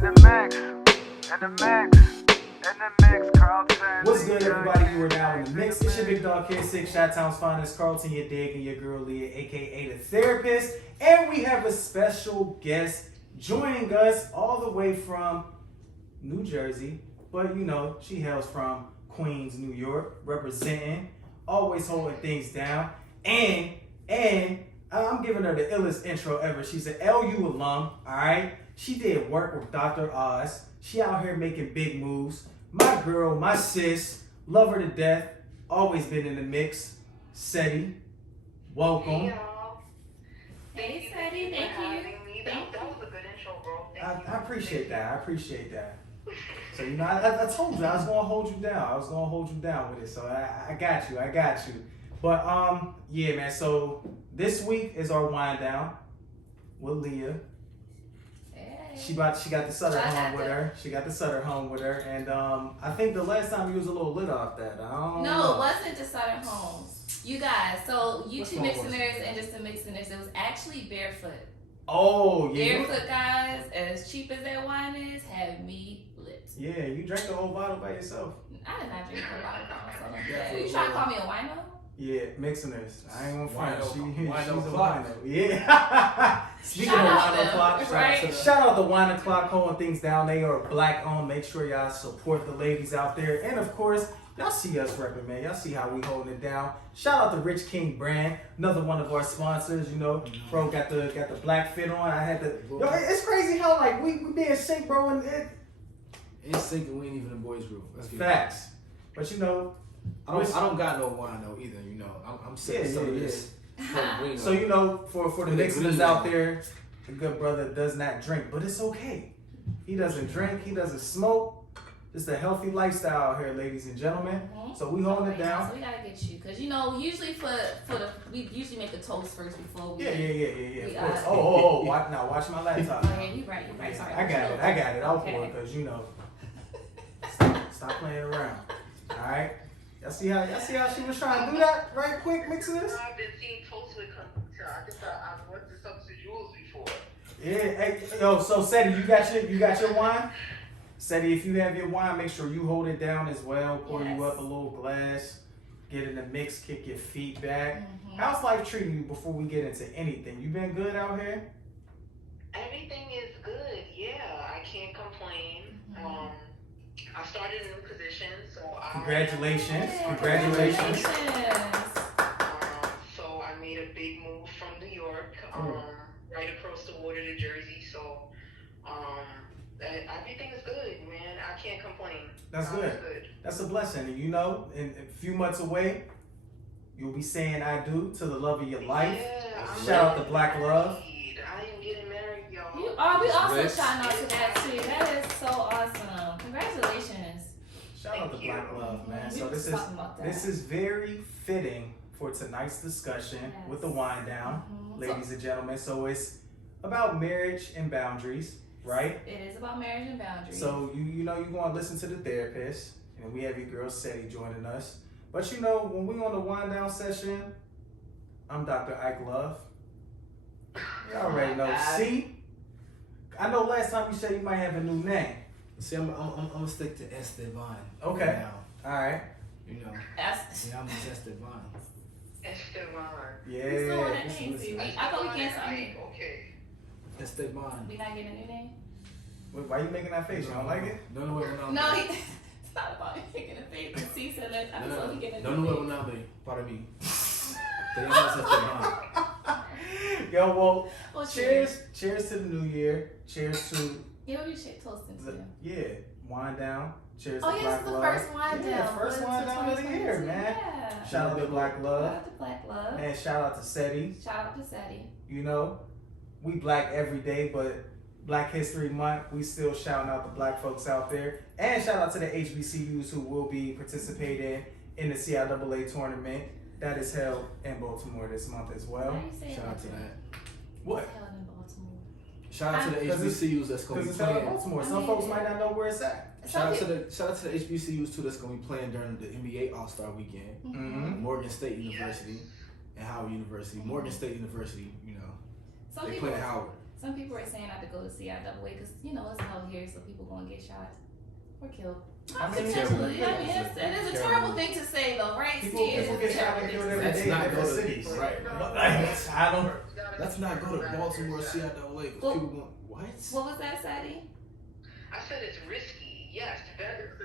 What's good, everybody? You are now in the mix. It's your big dog Kierra Sheard, Chi-Town's finest, Carlton, your dig, and your girl Lia, aka the therapist. And we have a special guest joining us all the way from New Jersey, but you know, she hails from Queens, New York, representing, always holding things down. And I'm giving her the illest intro ever. She's an LU alum, alright? She did work with Dr. Oz. She out here making big moves. My girl, my sis, love her to death, always been in the mix. Cedy, welcome. Hey, y'all. Hey, Cedy, thank you. That was a good intro, bro. I appreciate that. I appreciate that. So, you know, I told you I was going to hold you down. I was going to hold you down with it. So, I got you. I got you. But, yeah, man. So, this week is our wind down with Lia. She got the Sutter home with her. She got the Sutter home with her. And I think the last time you was a little lit off that. No, it wasn't just Sutter home. You guys, so you two Mixxeners and just the Mixxeners, it was actually Barefoot. Oh, yeah. Barefoot guys, as cheap as that wine is, had me lit. Yeah, you drank the whole bottle by yourself. I did not drink a lot of bottles. So you trying to call me a wino? Yeah, Mixxeners. I ain't gonna front. She's a clock. wino. Yeah. Speaking of wino clock, right? shout out the wino clock holding things down. They are black owned. Make sure y'all support the ladies out there. And of course, y'all see us repping, man. Y'all see how we holding it down. Shout out the Rich King brand, another one of our sponsors. You know, bro got the black fit on. I had the. Yo, it's crazy how like we being sync, bro, and It's sinking. We ain't even in boys group. Let's get facts. But you know. I don't got no wine though either. You know, I'm sick of some of this. So you know, for the Mixxeners out there, the good brother does not drink, but it's okay. He doesn't drink. He doesn't smoke. Just a healthy lifestyle out here, ladies and gentlemen. Mm-hmm. So we holding it down. So we gotta get you, cause you know, usually we usually make the toast first before we. Yeah. Of course. Watch my laptop. Oh yeah, you right. Sorry. I got it. I'll pour it, cause you know. Stop playing around. All right. Y'all see how she was trying to do that right quick, Mixxeners? I've been seeing toast with I guess I've worked this up to Jules before. Yeah, hey, yo, so Cedy, you got your wine? Cedy, if you have your wine, make sure you hold it down as well. Pour you up a little glass, get in the mix, kick your feet back. Mm-hmm. How's life treating you before we get into anything? You been good out here? Everything is good. Yeah, I can't complain. Mm-hmm. I started a new position, so Congratulations. So I made a big move from New York, right across the water to Jersey. So everything is good, man. I can't complain. That's good. That's a blessing. And you know, in a few months away, you'll be saying I do to the love of your life. Yeah, Shout out to Black Love. I am getting married, y'all. You are. We also shouting out to that too. That is so awesome. Congratulations. Shout out to Black Love, man. So this is very fitting for tonight's discussion with the wind down, ladies and gentlemen. So it's about marriage and boundaries, right? It is about marriage and boundaries. So you know you're going to listen to the therapist, and we have your girl Cedy joining us. But you know when we on the wind down session, I'm Dr. Ike Love. You already know. See, I know last time you said you might have a new name. See, I'm gonna stick to Esteban. Okay. Now. All right. You know. Yeah, I'm just Esteban. Esteban. Yeah. I thought we can't something. Okay. Esteban. We not getting a new name? Why you making that face? You don't like it? Don't know what I'm No, it's not about him making a face. Because he said that. I thought he getting a don't new know what name. I'm not. Pardon me. Te llamas Esteban. Yo, well, cheers. Cheers to the new year. Cheers to Yeah, we should toasting to. wind down. Cheers Oh, to yeah, Black this is the Love. first wind down. Yeah, first wind down of the year, man. Yeah. Shout out to Black Love. Shout out to Black Love. And shout out to Cedy. Shout out to Cedy. You know, we black every day, but Black History Month, we still shouting out the black folks out there. And shout out to the HBCUs who will be participating in the CIAA tournament that is held in Baltimore this month as well. Shout out to that. What? It's held in Baltimore. Shout out to the HBCUs that's gonna be Because it's held in playing. Baltimore. Some folks might not know where it's at. Shout out to the HBCUs too that's gonna be playing during the NBA All-Star Weekend. Mm-hmm. Morgan State University and Howard University. Morgan State University, you know, Some they people, play at Howard. Some people are saying not to go to CIAA because you know it's out here, so people gonna get shot or killed. I mean, Potentially, I mean, it is a terrible thing to say though, right? People get shot and killed every day in different cities. Right. I don't. Let's not go to Baltimore CIAA because people going, what? What was that, Cedy? I said it's risky. Yes, that is a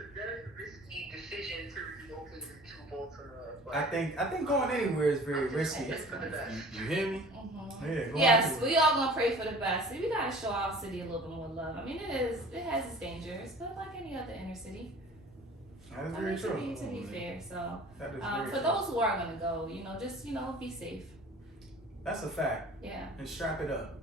risky decision to relocate to Baltimore. But I think going anywhere is very risky. You hear me? Mm-hmm. Yes, we all gonna pray for the best. See, we gotta show our city a little bit more love. I mean, it has its dangers, but like any other inner city. That is very true. To be fair, so That is very for true. those who are gonna go, just be safe. That's a fact. Yeah. And strap it up.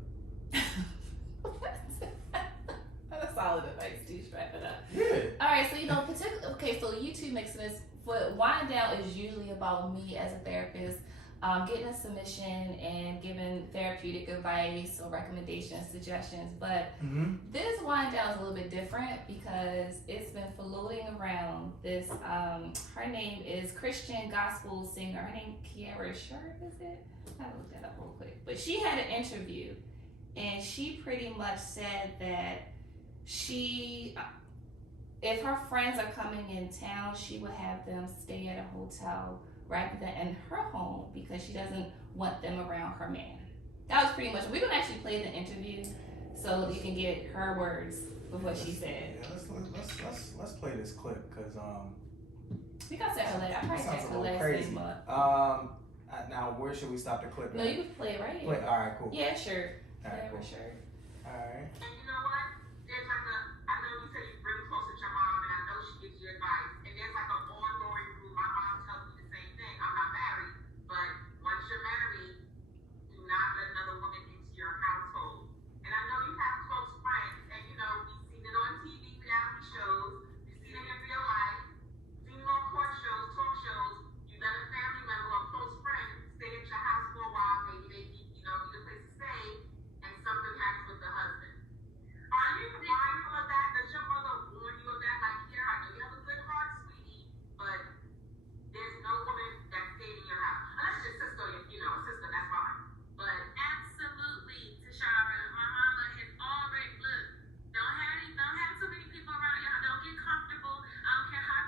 That's solid advice. Do strap it up. Yeah. All right, so so you two Mixxeners, but wind down is usually about me as a therapist, getting a submission and giving therapeutic advice or recommendations, suggestions. But this wind down is a little bit different because it's been floating around. This her name is Christian gospel singer. Her name Kierra Sheard, is it? I looked that up real quick. But she had an interview, and she pretty much said that if her friends are coming in town, she would have them stay at a hotel rather than in her home because she doesn't want them around her man. That was pretty much. We're gonna actually play the interview so you can get her words of what she said. Yeah, let's play this clip because We got to her later. I probably sounds text a her little last crazy. name, but Now where should we stop the clip? no, you can play it right here. Play. All right, cool. Yeah, sure. All right, Yeah, cool. sure. All right. And you know what? There's like I know you said you're really close with your mom, and I know she gives you advice. And there's like an ongoing rule. My mom tells me the same thing. I'm not married, but once you're married, do not let another woman into your household. And I know you have close friends, and we've seen it on TV, reality shows, we've seen it in real life, seen it on court shows, talk shows. You let a family member or close friend stay at your house for a while, maybe they need a place to stay, and something happens with the husband. Are you mindful of that? Does your mother warn you of that? Like, yeah, I know you have a good heart, sweetie, but there's no woman that stayed in your house. Unless it's your sister, a sister, that's fine. But absolutely, Tashara, my mama has already, look, don't have too many people around you. Don't get comfortable. I don't care how,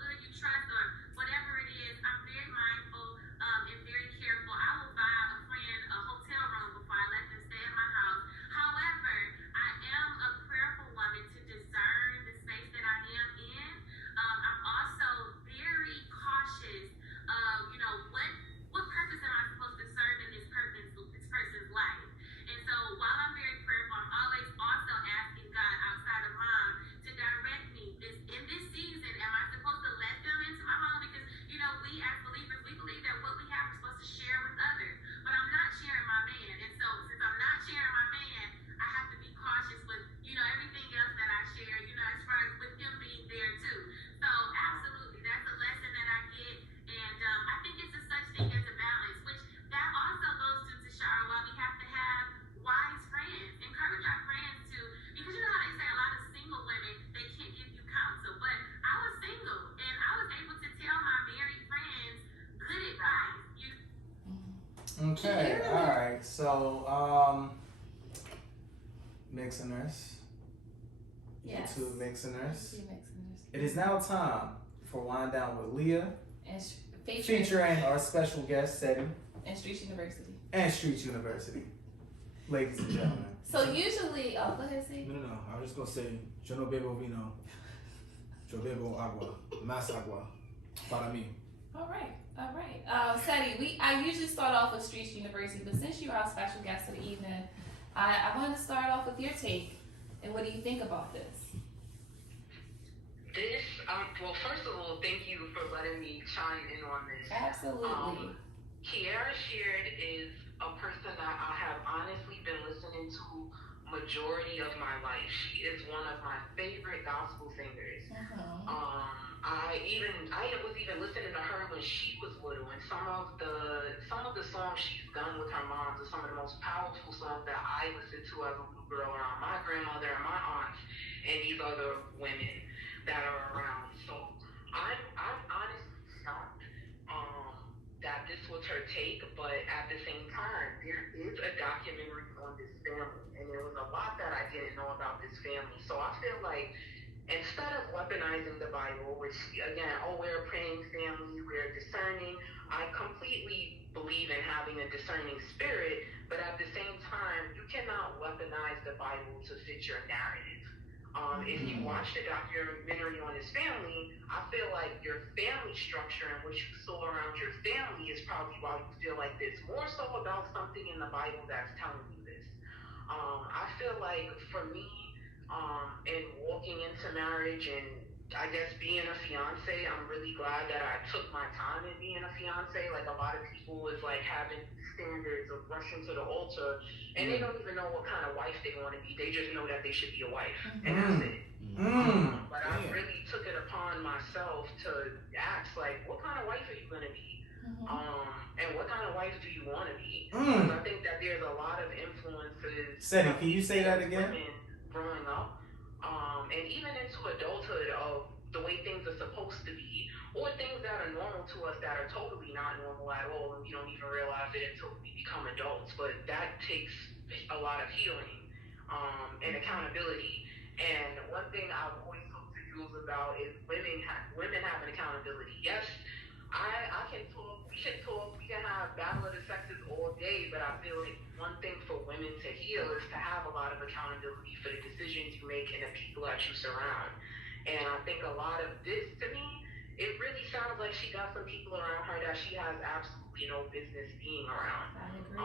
good you trust or whatever it is. I'm very mindful and very careful. I will buy a friend a hotel room before I let them stay at my house. However, I am a prayerful woman to discern the space that I am in. I'm also very cautious of, what purpose am I supposed to serve in this person's life? And so while I'm very prayerful, I'm always also asking God outside of mom to direct me. In this season, am I supposed to let them into my home? Because, we as believers, we believe that what we have we're supposed to share with others. But I'm not sharing my man. And so since I'm not sharing my man, I have to be cautious with, everything else that I share, as far as with him being there too. So absolutely, that's a lesson that I get. And I think it's a such thing as a balance, which that also goes to Tashara, why we have to have wise friends. Encourage our friends to, because you know how they say a lot of single women, they can't give you counsel. But I was single and I was able to tell my married friends good advice. Okay. All right. So, Mixxeners. Yes. YouTube Mixxeners. You Mixxeners. It is now time for Wind Down with Lia, And featuring our special guest, Cedy, and Street University. and Street University. Ladies and gentlemen. So usually, go ahead, see. No. I was just gonna say, yo no bebo vino, yo bebo agua, más agua, para mí. All right. Cedy, I usually start off with Street University, but since you are our special guest for the evening, I wanted to start off with your take. And what do you think about this? Well, first of all, thank you for letting me chime in on this. Absolutely. Kierra Sheard is a person that I have honestly been listening to majority of my life. She is one of my favorite gospel singers. I was even listening to her when she was little, and some of the songs she's done with her mom are some of the most powerful songs that I listened to as a little girl around my grandmother and my aunts and these other women that are around. So I'm honestly shocked that this was her take, but at the same time, there is a documentary on this family, and there was a lot that I didn't know about this family. So I feel like instead of weaponizing the Bible, which again, we're a praying family, we're discerning, I completely believe in having a discerning spirit, but at the same time, you cannot weaponize the Bible to fit your narrative. If you watch the documentary on his family, I feel like your family structure and what you saw around your family is probably why you feel like this, more so about something in the Bible that's telling you this. I feel like for me, in walking into marriage and I guess being a fiance, I'm really glad that I took my time in being a fiance. Like a lot of people is like having standards of rushing to the altar and they don't even know what kind of wife they want to be. They just know that they should be a wife and that's it. But I really took it upon myself to ask like, what kind of wife are you going to be? And what kind of wife do you want to be? Because I think that there's a lot of influences. Cedy, can you say that again? Women growing up, and even into adulthood of the way things are supposed to be, or things that are normal to us that are totally not normal at all, and we don't even realize it until we become adults. But that takes a lot of healing and accountability. And one thing I've always talked to Jules about is women having accountability. Yes, I can talk, we can talk, we can have battle of the sexes all day, but I feel like one thing for women to heal is to have a lot of accountability for the decisions you make and the people that you surround. And I think a lot of this, to me, it really sounds like she got some people around her that she has absolutely no business being around. I agree.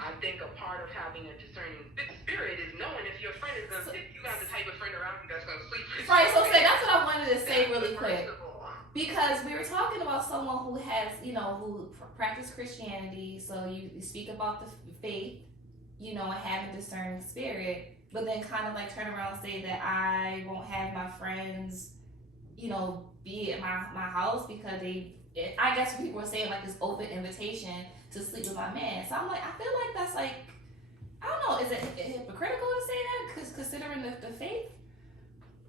I think a part of having a discerning spirit is knowing if your friend is going to sleep. You got the type of friend around you that's going to sleep with you. Right, so say that's what I wanted to say really quick. First of all. Because we were talking about someone who has, who practice Christianity, so you speak about the faith, and having discerning spirit, but then kind of like turn around and say that I won't have my friends, be at my house because I guess people were saying like this open invitation to sleep with my man. So I'm like, I feel like that's like, I don't know, is it hypocritical to say that? Because considering the faith?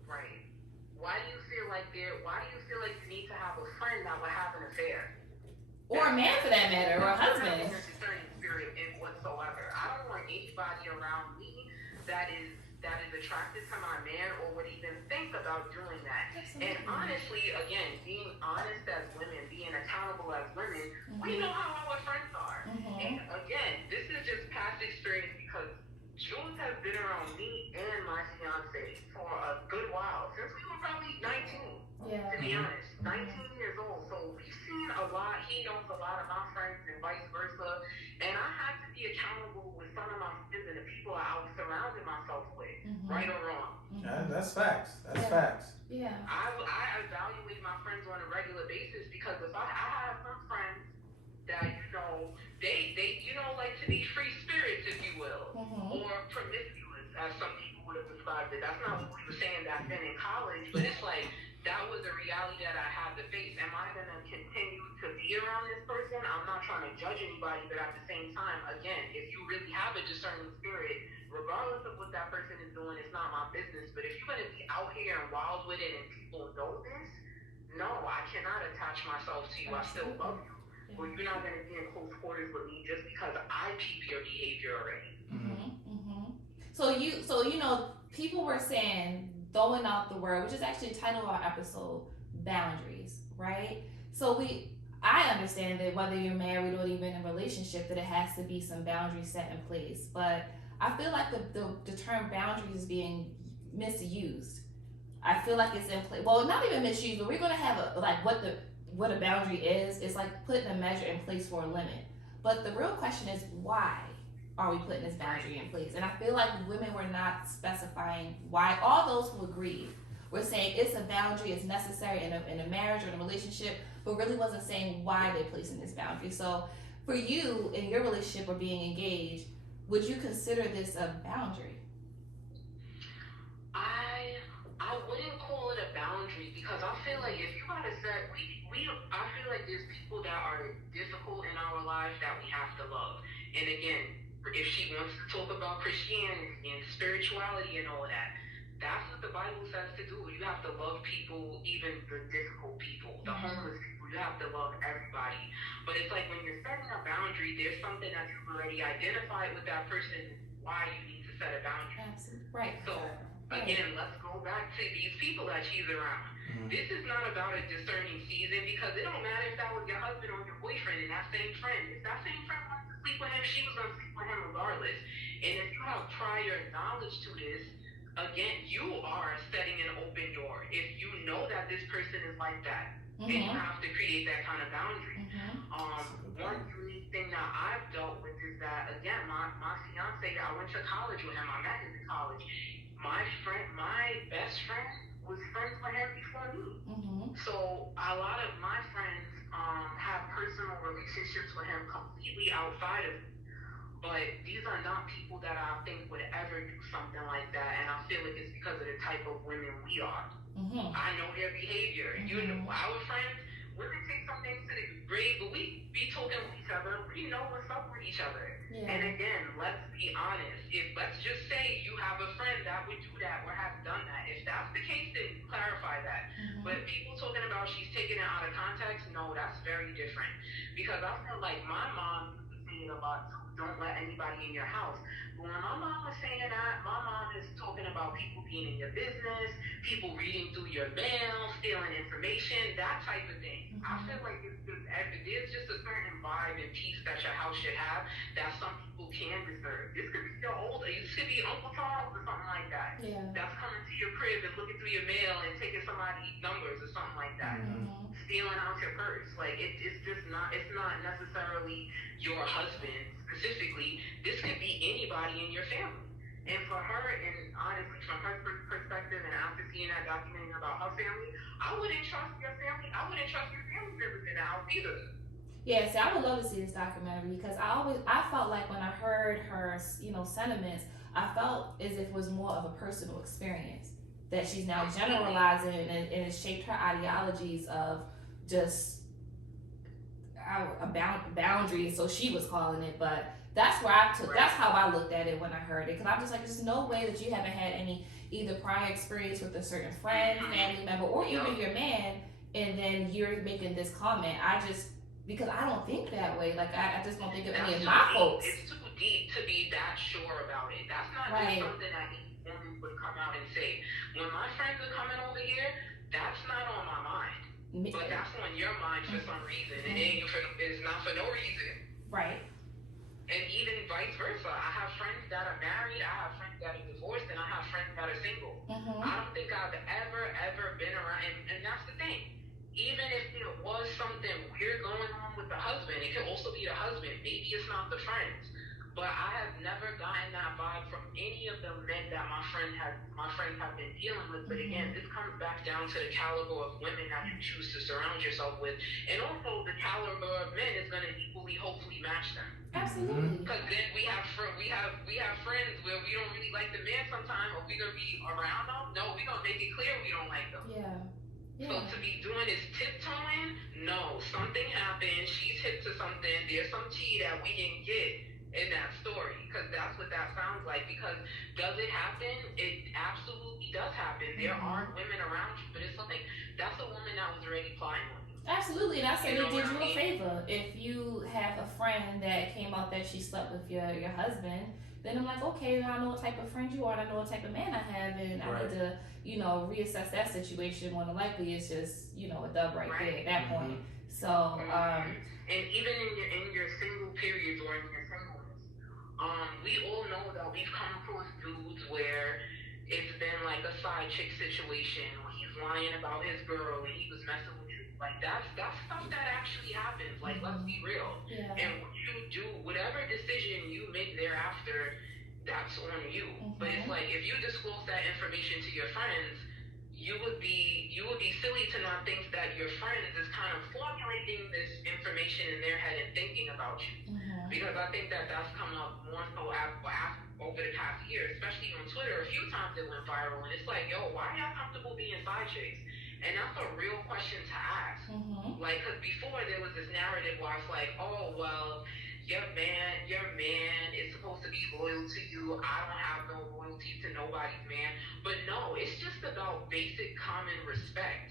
Right. Why do you feel like you need to have a friend that would have an affair? Or a man for that matter, or a husband. There's a discerning spirit in whatsoever. I don't want anybody around me that is attracted to my man or would even think about doing that. Absolutely. And honestly, again, being honest as women, being accountable as women, we know how our friends are. And again, this is just past experience because Jules has been around me and my fiance for a good while, since we were probably 19, to be honest, 19 years old. So we've seen a lot. He knows a lot of my friends and vice versa. And I had to be accountable with some of my friends and the people I was surrounding myself with, right or wrong. Yeah, that's facts. That's facts. Yeah. I evaluate my friends on a regular basis because if I have some friends that, they like to be free spirits, if you will, or promiscuous, as some people would have described it. That's not what we were saying back then in college, but it's like, that was a reality that I had to face. Am I going to continue to be around this person? I'm not trying to judge anybody, but at the same time, again, if you really have a discerning spirit, regardless of what that person is doing, it's not my business. But if you're going to be out here and wild with it and people know this, no, I cannot attach myself to you. I still love you. Well, you're not going to be in close quarters with me just because I peep your behavior already. So people were saying, throwing out the word, which is actually the title of our episode, boundaries, right? So I understand that whether you're married or even in a relationship, that it has to be some boundaries set in place. But I feel like the term boundaries is being misused. I feel like it's in place. Well, not even misused, but we're going to have what a boundary is. It's like putting a measure in place for a limit. But the real question is, why are we putting this boundary in place? And I feel like women were not specifying why. All those who agreed were saying it's a boundary, it's necessary in a marriage or in a relationship, but really wasn't saying why they're placing this boundary. So for you, in your relationship or being engaged, would you consider this a boundary? I wouldn't call it a boundary because I feel like if you gotta set, I feel like there's people that are difficult in our lives that we have to love. And again, if she wants to talk about Christianity and spirituality and all of that, that's what the Bible says to do. You have to love people, even the difficult people, the homeless people. You have to love everybody. But it's like when you're setting a boundary, there's something that you've already identified with that person, why you need to set a boundary. Absolutely. Right. So again, let's go back to these people that she's around. This is not about a discerning season, because it don't matter if that was your husband or your boyfriend and that same friend. If that same friend wanted to sleep with him, she was going to sleep with him regardless. And if you have prior knowledge to this, again, you are setting an open door. If you know that this person is like that, and you have to create that kind of boundary. One unique thing that I've dealt with is that, again, my fiance, I went to college with him. I met him in college. My best friend was friends with him before me. So a lot of my friends have personal relationships with him completely outside of me. But these are not people that I think would ever do something like that, and I feel like it's because of the type of women we are. I know their behavior. You know, our friends, women take some things to the grave, but we be talking with each other. We know what's up with each other. And again, let's be honest. Let's just say you have a friend that would do that or has done that. If that's the case, then clarify that. But people talking about she's taking it out of context, no, that's very different. Because I feel like my mom used to say it about, don't let anybody in your house. But when my mom was saying that, my mom is talking about people being in your business, people reading through your mail, stealing information, that type of thing. I feel like there's just a certain vibe and peace that your house should have that some people can deserve. This could be your older, this could be Uncle Charles or something like that. That's coming to your crib and looking through your mail and taking somebody's numbers or something like that. Stealing out your purse. Like, it's just not, it's not necessarily your husband specifically. This could be anybody in your family. And for her, and honestly, from her perspective, and after seeing that documentary about her family, I wouldn't trust your family. I wouldn't trust your family members in the house either. Yeah, see, I would love to see this documentary, because I felt like when I heard her, sentiments, I felt as if it was more of a personal experience that she's now generalizing, and it shaped her ideologies of just boundaries. So she was calling it, but that's where that's how I looked at it when I heard it, because I'm just like, there's no way that you haven't had any either prior experience with a certain friend, family member, or even your man, and then you're making this comment. Because I don't think that way. Like, I just don't think of any of my folks. It's too deep to be that sure about it. That's not just something that any woman would come out and say. When my friends are coming over here, that's not on my mind. But that's on your mind for some reason. And it's not for no reason. Right. And even vice versa. I have friends that are married, I have friends that are divorced, and I have friends that are single. I don't think I've ever been around, and that's the thing. Even if there was something weird going on with the husband, it could also be the husband. Maybe it's not the friends. But I have never gotten that vibe from any of the men that my friends have been dealing with. But again, this comes back down to the caliber of women that you choose to surround yourself with, and also the caliber of men is going to equally, hopefully, match them. Absolutely. Because then we have friends where we don't really like the man sometimes, or we gonna be around them. No, we gonna make it clear we don't like them. So to be doing this tiptoeing, no, something happened. She's hit to something. There's some tea that we didn't get in that story, because that's what that sounds like. Because does it happen? It absolutely does happen. There are women around you, but it's something that's a woman that was already plotting on you. Absolutely, and I said it did you a favor. If you have a friend that came out that she slept with your husband, then I'm like, okay, I know what type of friend you are, and I know what type of man I have, and I need to, reassess that situation. More than likely, it's just, a dub right there at that point. So, and even in your single periods or in your singleness, we all know that we've come across dudes where it's been like a side chick situation, where he's lying about his girl and he was messing with you. Like, that's stuff that actually happens. Like, let's be real. And what you do, whatever decision you make thereafter, that's on you. But it's like, if you disclose that information to your friends, you would be silly to not think that your friends is kind of formulating this information in their head and thinking about you. Because I think that that's come up more so over the past year, especially on Twitter. A few times it went viral, and it's like, yo, why are y'all comfortable being side chicks? And that's a real question to ask. Like, because before there was this narrative where it's like, oh, well, your man is supposed to be loyal to you. I don't have no loyalty to nobody's man. But no, it's just about basic common respect.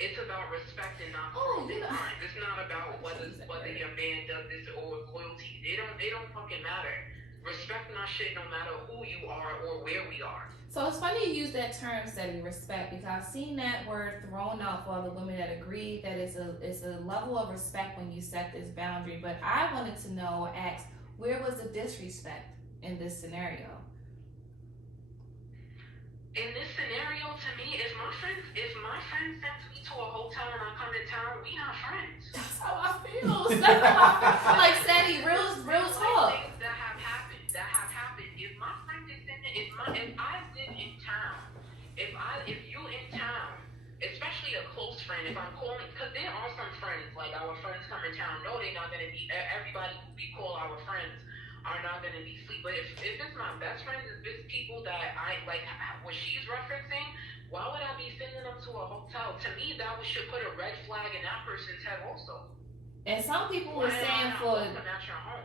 It's about respect and not crossing lines. It's not about whether your man does this or loyalty. They don't fucking matter. respecting our shit no matter who you are or where we are. So it's funny you use that term, Cedy, respect, because I've seen that word thrown out for other women that agree that it's a level of respect when you set this boundary. But I wanted to know, ask, where was the disrespect in this scenario? In this scenario, to me, if my friend sends me to a hotel and I come to town, we not friends. That's how I feel. That's how I feel. Like, Cedy, real talk. Things that have happened. If my friend is in it, if I live in town, if you in town, especially a close friend, if I'm calling, because there are some friends, like our friends come in town, no, they're not gonna be. Everybody who we call our friends are not gonna be sleep. But if it's my best friends, if it's people that I like, what she's referencing, why would I be sending them to a hotel? To me, that should put a red flag in that person's head also. And some people were saying at your home.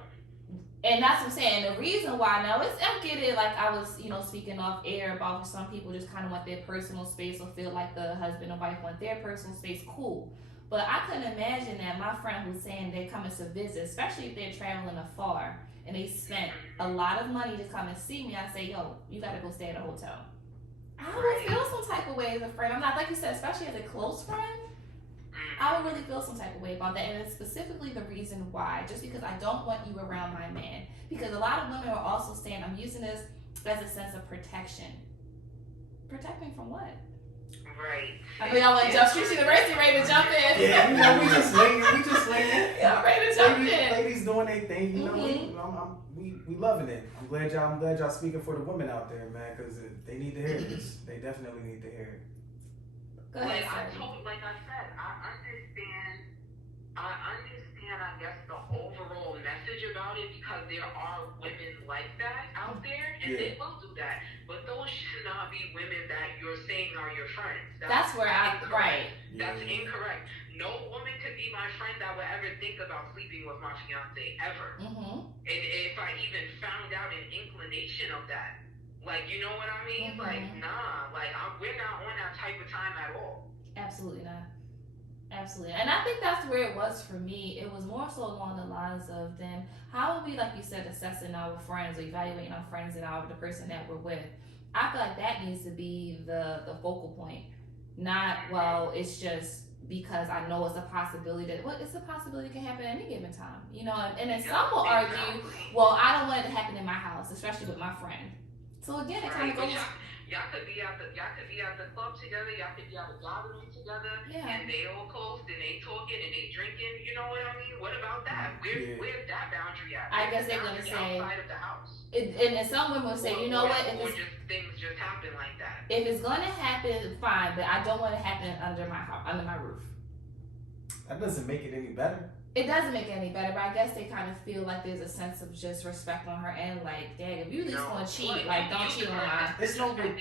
And that's what I'm saying. The reason why now I get it. Like I was, speaking off air about some people just kind of want their personal space or feel like the husband and wife want their personal space. Cool, but I couldn't imagine that my friend who's saying they're coming to visit, especially if they're traveling afar and they spent a lot of money to come and see me. I say, yo, you got to go stay at a hotel. I would feel some type of way as a friend. I'm not, like you said, especially as a close friend. I would really feel some type of way about that, and it's specifically the reason why, just because I don't want you around my man. Because a lot of women are also saying, I'm using this as a sense of protection. Protect me from what? Right. I know y'all want to jump Street University, ready to jump in. Yeah, we just waiting. Yeah, ready to jump in. Ladies doing their thing, we loving it. I'm glad y'all speaking for the women out there, man, because they need to hear this. They definitely need to hear it. Go ahead, like I said, I understand, I guess, the overall message about it, because there are women like that out there, and they will do that. But those should not be women that you're saying are your friends. That's where right. That's incorrect. No woman could be my friend that would ever think about sleeping with my fiance, ever. Mm-hmm. And if I even found out an inclination of that, like, you know what I mean? Mm-hmm. Like, nah, like, we're not on that type of time at all. Absolutely not. Absolutely. And I think that's where it was for me. It was more so along the lines of then, how are we, like you said, assessing our friends or evaluating our friends and the person that we're with? I feel like that needs to be the focal point. Not, well, it's just because I know it's a possibility that, it's a possibility can happen at any given time. And then some will argue, well, I don't want it to happen in my house, especially with my friend. So again, it kind of goes. Y'all could be at the club together. Y'all could be at the gathering together, and they all close, and they talking and they drinking. You know what I mean? What about that? Where's that boundary at? I guess they're gonna say outside of the house. And some women will say, you know what? Things just happen like that. If it's gonna happen, fine, but I don't want it happening under my house, under my roof. That doesn't make it any better. It doesn't make it any better, but I guess they kind of feel like there's a sense of just respect on her end. Like, dang, if you at least gonna cheat, like, don't cheat on my. It's no good.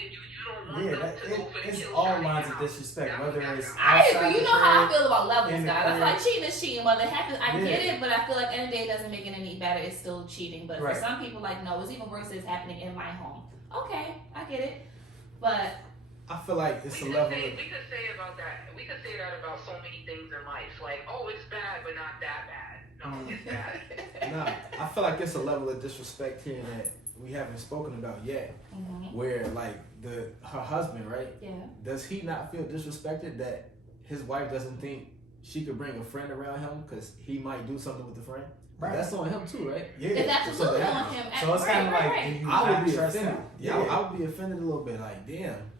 It's all lines of disrespect, whether it's. I agree. You know how I feel about levels, guys. I feel like cheating is cheating. Whether it happens, I get it, but I feel like end of the day it doesn't make it any better. It's still cheating. But for some people, like, no, it's even worse. It's happening in my home. Okay, I get it, but. I feel like it's a level. We could say about that. We could say that about so many things in life. Like, oh, it's bad, but not that bad. No, it's bad. Nah, I feel like it's a level of disrespect here that we haven't spoken about yet. Mm-hmm. Where like her husband, right? Yeah. Does he not feel disrespected that his wife doesn't think she could bring a friend around him because he might do something with the friend? Right. That's on him too, right? Yeah. It's absolutely on him. So it's kind of like I would be offended. Yeah, I would be offended a little bit. Like, damn.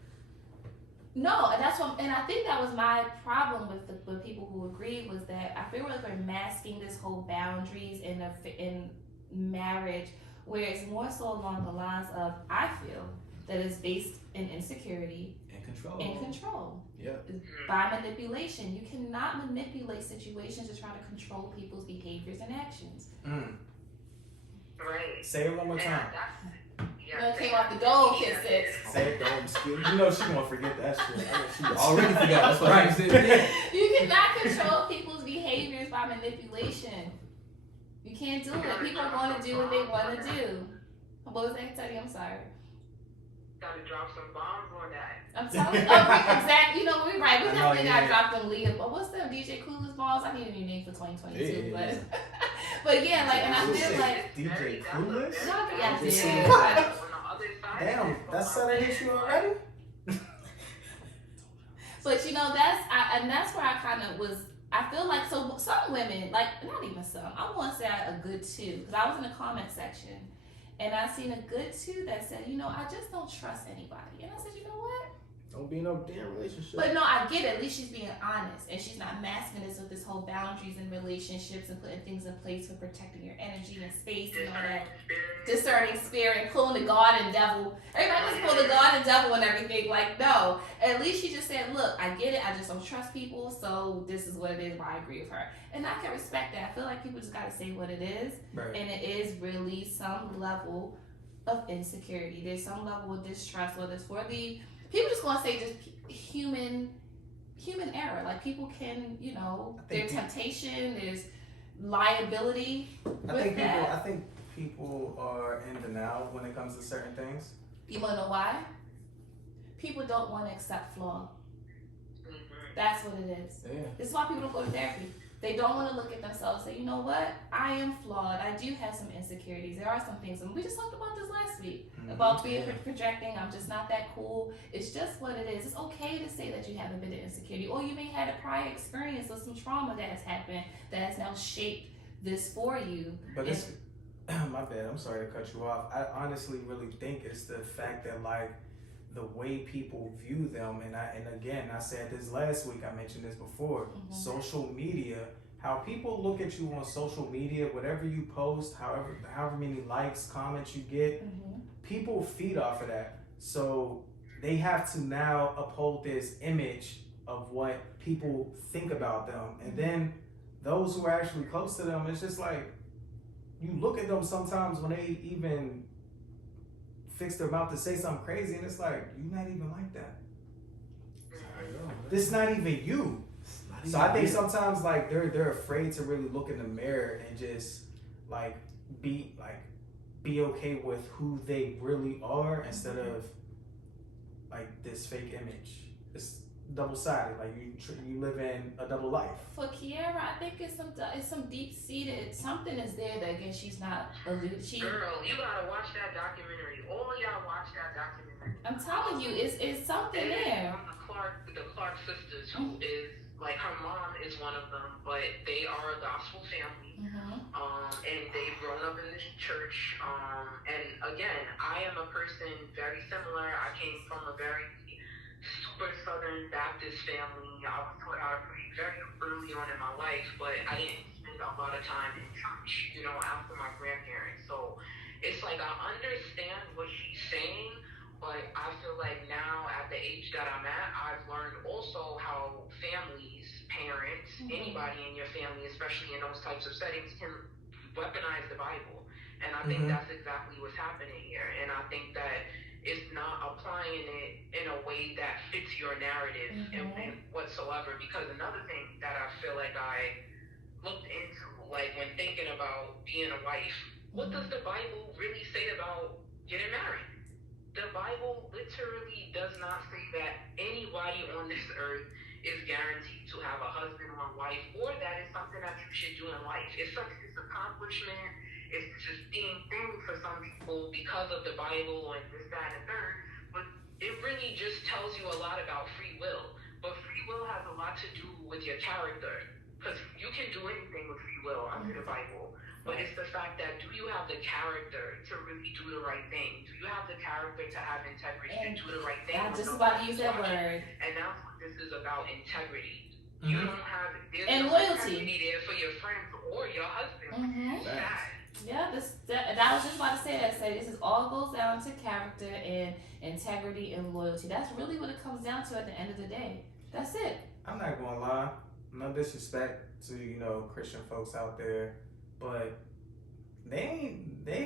No, and that's what, and I think that was my problem with people who agreed, was that I feel like we're masking this whole boundaries in marriage, where it's more so along the lines of, I feel that it's based in insecurity and control. Yeah. By manipulation. You cannot manipulate situations to try to control people's behaviors and actions. Right. Say it one more time. Came off the dome, Kid Six. Say it, don't skill. You know she gonna forget that shit. She already forgot. That's what I said. You cannot control people's behaviors by manipulation. You can't do it. People are going to do what they want to do. What was that, Cedy? I'm sorry. Gotta drop some bombs on that. I'm telling you. Exactly. You know, we're right. We definitely gotta drop them Lia. But what's the DJ Clueless bombs? I need a new name for 2022. But yeah, like, and I feel like DJ Clueless. I did. Damn, that set hit you already. But that's where I kind of was. I feel like some women, like not even some. I want to say a good two, because I was in the comment section and I seen a good two that said, I just don't trust anybody. And I said, you know what? Don't be in no damn relationship. But no, I get it. At least she's being honest, and she's not masking this with this whole boundaries and relationships and putting things in place for protecting your energy and space and all that. Discerning spirit and pulling the God and devil. Everybody wants to pull the God and devil and everything. Like, no. At least she just said, look, I get it. I just don't trust people, so this is what it is. Why I agree with her, and I can respect that. I feel like people just gotta say what it is, right. And it is really some level of insecurity. There's some level of distrust, whether it's for the people just want to say just human error. Like people can, there's temptation, there's liability. I think people are in denial when it comes to certain things. You want to know why? People don't want to accept flaw. That's what it is. Yeah. This is why people don't go to therapy. They don't want to look at themselves and say, you know what? I am flawed. I do have some insecurities. There are some things. And we just talked about this last week. About being projecting. I'm just not that cool. It's just what it is. It's okay to say that you have a bit of insecurity. Or you may have had a prior experience or some trauma that has happened that has now shaped this for you. But it's, my bad. I'm sorry to cut you off. I honestly really think it's the fact that, like, the way people view them, and again, I said this last week, I mentioned this before, social media, how people look at you on social media, whatever you post, however many likes, comments you get, people feed off of that. So they have to now uphold this image of what people think about them. And then those who are actually close to them, it's just like, you look at them sometimes when they even fix their mouth to say something crazy, and it's like, you're not even like that. This is not even you. So I think sometimes, like, they're afraid to really look in the mirror and just like be okay with who they really are instead of like this fake image. It's double-sided. Like you live in a double life. For Kierra, I think it's some deep-seated something is there that again she's not alluded. Girl, you gotta watch that documentary. All y'all watch that documentary. I'm telling you, it's something there. The Clark sisters, who is like her mom is one of them, but they are a gospel family, and they've grown up in this church. And again, I am a person very similar. I came from a very super Southern Baptist family. I was taught how to pray very early on in my life, but I didn't spend a lot of time in church, after my grandparents. So it's like I understand what she's saying, but I feel like now at the age that I'm at, I've learned also how families, parents, anybody in your family, especially in those types of settings, can weaponize the Bible. And I think that's exactly what's happening here. And I think that it's not applying it in a way that fits your narrative and whatsoever. Because another thing that I feel like I looked into, like when thinking about being a wife, what does the Bible really say about getting married? The Bible literally does not say that anybody on this earth is guaranteed to have a husband or a wife, or that it's something that you should do in life. It's such this accomplishment. It's this esteemed thing for some people because of the Bible and this, that, and third. But it really just tells you a lot about free will. But free will has a lot to do with your character, because you can do anything with free will under the Bible. But it's the fact that, do you have the character to really do the right thing? Do you have the character to have integrity and do the right thing? I'm just about to use that word. And that's what this is about, integrity. You don't have there's and no loyalty integrity there for your friends or your husband. Yeah, I was just about to say that. This is all goes down to character and integrity and loyalty. That's really what it comes down to at the end of the day. That's it. I'm not gonna lie, no disrespect to Christian folks out there, but they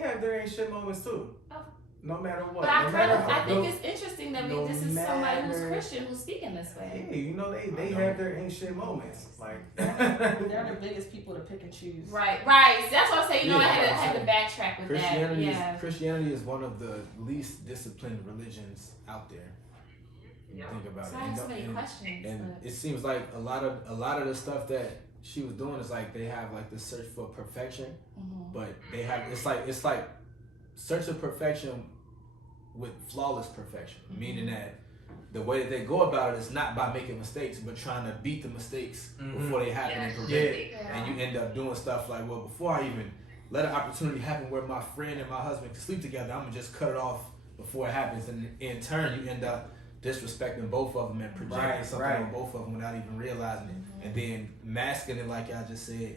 have their ain't shit moments too. Oh. No matter what. But I think it's interesting that this is somebody who's Christian who's speaking this way. Yeah, they have their ain't shit moments. Like they're the biggest people to pick and choose. Right. That's what I'm saying. I had to backtrack with that. Christianity is one of the least disciplined religions out there. Think about it. So I have so many questions. And it seems like a lot of the stuff that she was doing is like they have like this search for perfection, but they have it's like search of perfection with flawless perfection, meaning that the way that they go about it is not by making mistakes, but trying to beat the mistakes before they happen and prevent it. And you end up doing stuff like, well, before I even let an opportunity happen where my friend and my husband can sleep together, I'm gonna just cut it off before it happens. And in turn, you end up disrespecting both of them and projecting something on both of them without even realizing it, and then masking it like I just said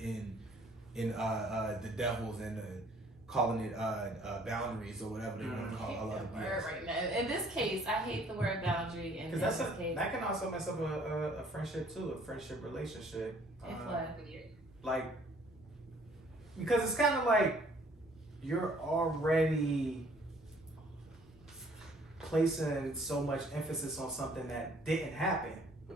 in the devils and calling it boundaries or whatever they want to call a lot of BS. Right now. In this case, I hate the word boundary. In this case, that can also mess up a friendship too, a friendship relationship. Like, because it's kind of like you're already placing so much emphasis on something that didn't happen,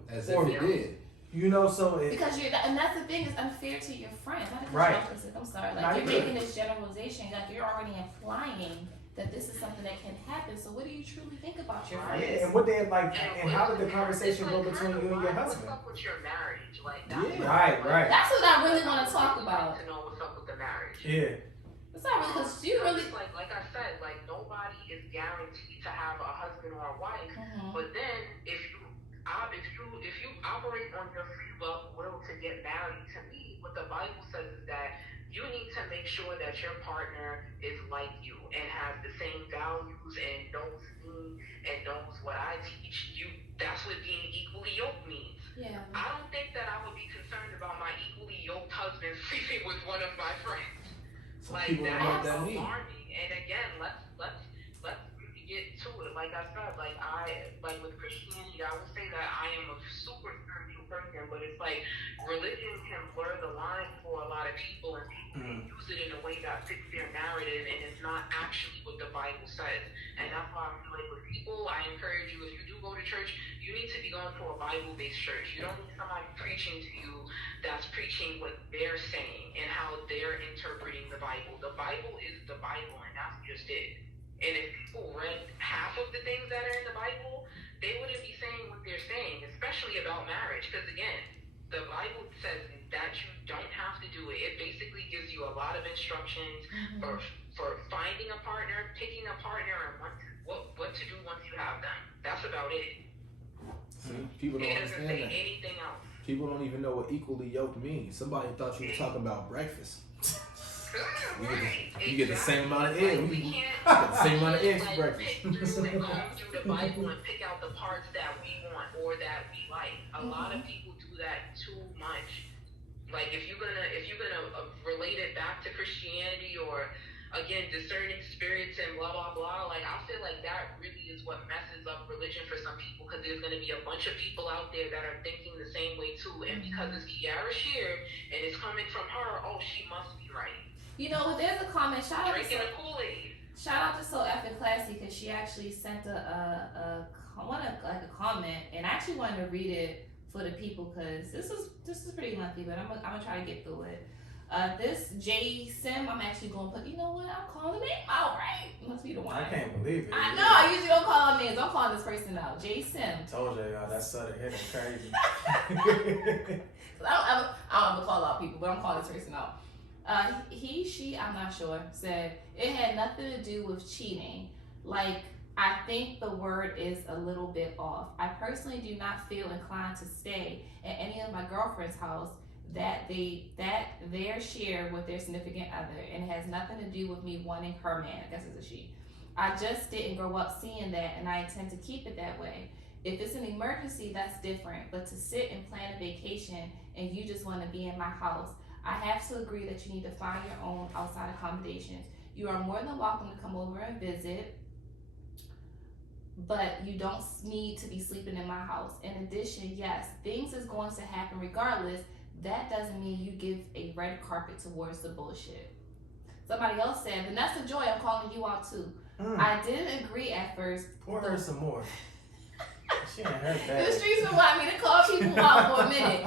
as if it did. You know, so because and that's the thing, it's unfair to your friends. I'm sorry, like you're making this generalization, like you're already implying that this is something that can happen. So what do you truly think about your friends? Yeah, and what they like, and how did the conversation go between you and your husband? What's up with your marriage? Like, right. That's what I really want to talk about. To know what's up with the marriage. Yeah. It's not really because you really like I said, like nobody is guaranteed to have a husband or a wife. But then if you operate on your free will to get married, to me, what the Bible says is that you need to make sure that your partner is like you and has the same values and knows me and knows what I teach you. That's what being equally yoked means. Yeah. I don't think that I would be concerned about my equally yoked husband sleeping with one of my friends. Like that's alarming. And again, let's really get to it. Like I said, like with Christianity, I would say that I am a super spiritual person, but it's like religion can blur the line for a lot of people, and people can use it in a way that fits their narrative, and it's not actually what the Bible says. And that's why I feel like with people, I encourage you, if you do go to church, you need to be going to a Bible-based church. You don't need somebody preaching to you that's preaching what they're saying and how they're interpreting the Bible. The Bible is the Bible, and that's just it. And if people read half of the things that are in the Bible, they wouldn't be saying what they're saying, especially about marriage. Because again, the Bible says that you don't have to do it. It basically gives you a lot of instructions for finding a partner, picking a partner, and what to do once you have them. That's about it. See, people don't understand that. Anything else. People don't even know what equally yoked means. Somebody thought you were talking about breakfast. You get the same amount of eggs. We get the same amount of eggs for breakfast. Pick through and go through the Bible and pick out the parts that we want or that we like. A lot of people do that too much. Like if you're gonna relate it back to Christianity or again discerning spirits and blah blah blah, like I feel like that really is what messes up religion for some people, because there's gonna be a bunch of people out there that are thinking the same way too, and because it's Kierra Sheard and it's coming from her, oh, she must be right. You know, there's a comment. Shout out to So Effing Classy, because she actually sent a comment, and I actually wanted to read it for the people because this is pretty lengthy, but I'm gonna try to get through it. This J Sim, I'm actually gonna put. You know what? I'm calling the name out, right? It must be the one. I can't believe it. I know. I usually don't call out names. I'm calling this person out. J Sim. Told you, y'all, that Southern hitting crazy. I don't ever call out people, but I'm calling this person out. She, I'm not sure, said it had nothing to do with cheating. Like, I think the word is a little bit off. I personally do not feel inclined to stay at any of my girlfriend's house that they're shared with their significant other, and it has nothing to do with me wanting her man. I guess it's a she. I just didn't grow up seeing that, and I intend to keep it that way. If it's an emergency, that's different, but to sit and plan a vacation and you just want to be in my house, I have to agree that you need to find your own outside accommodations. You are more than welcome to come over and visit, but you don't need to be sleeping in my house. In addition, yes, things is going to happen regardless. That doesn't mean you give a red carpet towards the bullshit. Somebody else said, Vanessa Joy, I'm calling you out too. I didn't agree at first. Pour her some more. She ain't heard that. The streets would want me to call people out for a minute.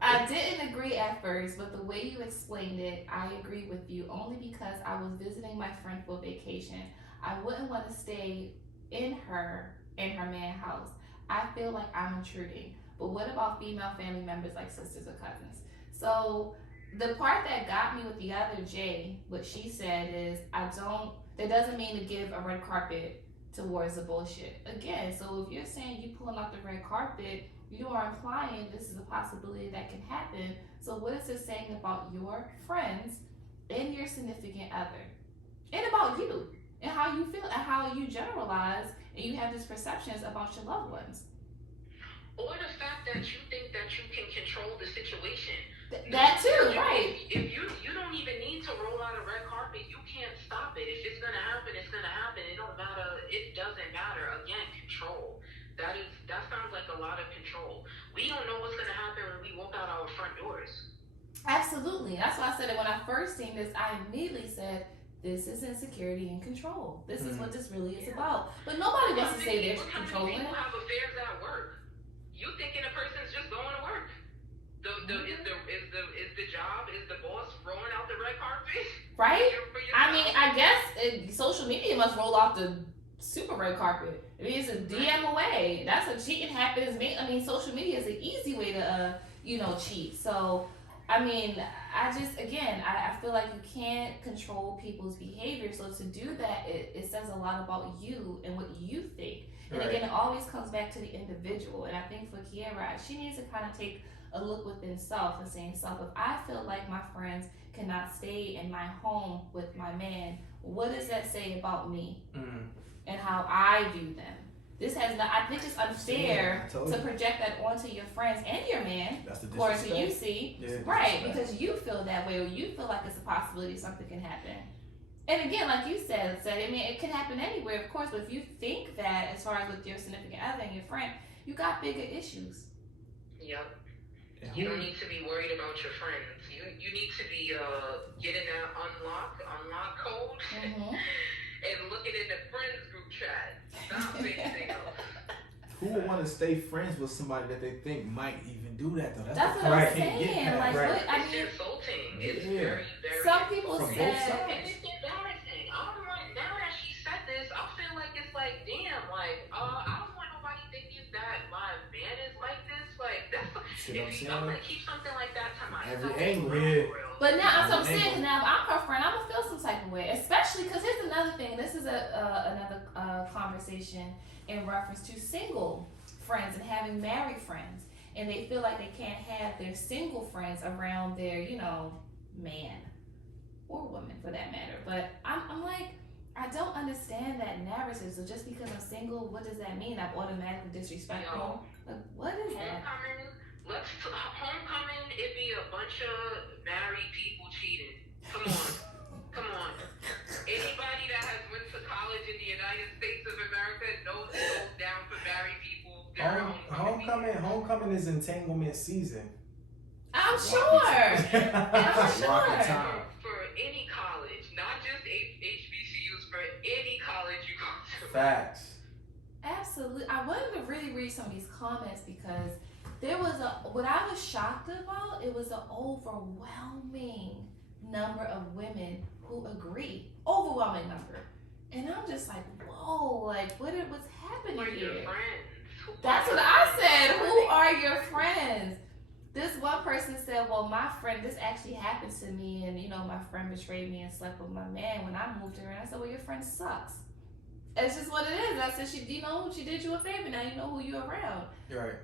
I didn't agree at first, but the way you explained it, I agree with you, only because I was visiting my friend for vacation. I wouldn't want to stay in her man house. I feel like I'm intruding. But what about female family members like sisters or cousins? So the part that got me with the other J, what she said is, that doesn't mean to give a red carpet towards the bullshit. Again, so if you're saying you pulling out the red carpet, you are implying this is a possibility that can happen. So what is it saying about your friends and your significant other? And about you, and how you feel, and how you generalize, and you have these perceptions about your loved ones. Or the fact that you think that you can control the situation. That too, right. If you don't even need to roll out a red carpet, you can't stop it. If it's gonna happen, it's gonna happen. It don't matter. It doesn't matter. Again, control. That sounds like a lot of control. We don't know what's gonna happen when we walk out our front doors. Absolutely. That's why I said that when I first seen this, I immediately said, this is insecurity and control. This is what this really is about. But nobody wants to say they're controlling. People have affairs at work. You thinking a person's just going to work? Is the job, is the boss rolling out the red carpet? Right? For your I job? mean, I guess social media must roll out the super red carpet. I mean, it's a DM away. That's a cheating happens. I mean, social media is an easy way to, cheat. So, I mean, I feel like you can't control people's behavior. So to do that, it says a lot about you and what you think. And again, it always comes back to the individual. And I think for Kierra, she needs to kind of take a look within self and saying, if I feel like my friends cannot stay in my home with my man, what does that say about me and how I view them? I think it's unfair to project that onto your friends and your man, according to you, see. Right, because you feel that way, or you feel like it's a possibility something can happen. And again, like you said, I mean, it can happen anywhere, of course, but if you think that, as far as with your significant other and your friend, you got bigger issues. Yep. You don't need to be worried about your friends. You need to be getting that unlock code and looking in the friends group chat. Stop anything else. Who would want to stay friends with somebody that they think might even do that though? That's what I'm saying. Like, it's insulting. It's very, very. Some people and say. it's embarrassing. Now that she said this, I feel like it's like, damn, like, I don't want nobody thinking that my man is like this. Like, that's. I'm gonna keep something like that to myself. Every angle, But now, that's what I'm saying. Now, if I'm her friend, I'm gonna feel some type of way. Especially because here's another thing. This is another conversation in reference to single friends and having married friends, and they feel like they can't have their single friends around their, man or woman for that matter. But I'm like, I don't understand that narrative. So just because I'm single, what does that mean? I'm automatically disrespectful. Like, what is that? Homecoming, it be a bunch of married people cheating. Come on. Anybody that has went to college in the United States of America knows down for married people. Homecoming is entanglement season. I'm sure. For any college, not just HBCUs, for any college you go to. Facts. Absolutely. I wanted to really read some of these comments because there was what I was shocked about, it was an overwhelming number of women who agree. Overwhelming number. And I'm just like, whoa, like what's happening here? That's what I said. Who are your friends? This one person said, well, my friend, this actually happened to me, and my friend betrayed me and slept with my man when I moved her. And I said, well, your friend sucks. It's just what it is. I said, she did you a favor. Now you know who you're around. Right.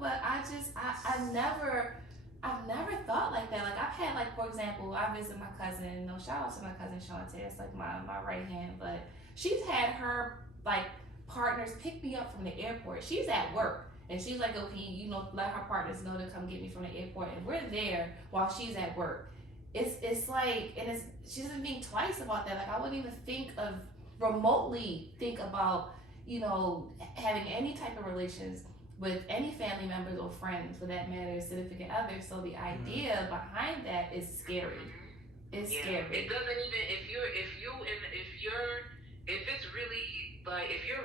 But I've never thought like that. Like I've had, for example, I visit my cousin. Shout out to my cousin Shantae. It's like my right hand. But she's had her partners pick me up from the airport. She's at work. And she's like, okay, let her partners know to come get me from the airport. And we're there while she's at work. It's like, and she doesn't think twice about that. Like I wouldn't even remotely think about, having any type of relations with any family members or friends, for that matter, significant others. So the idea behind that is scary. It's scary. It doesn't even, if you're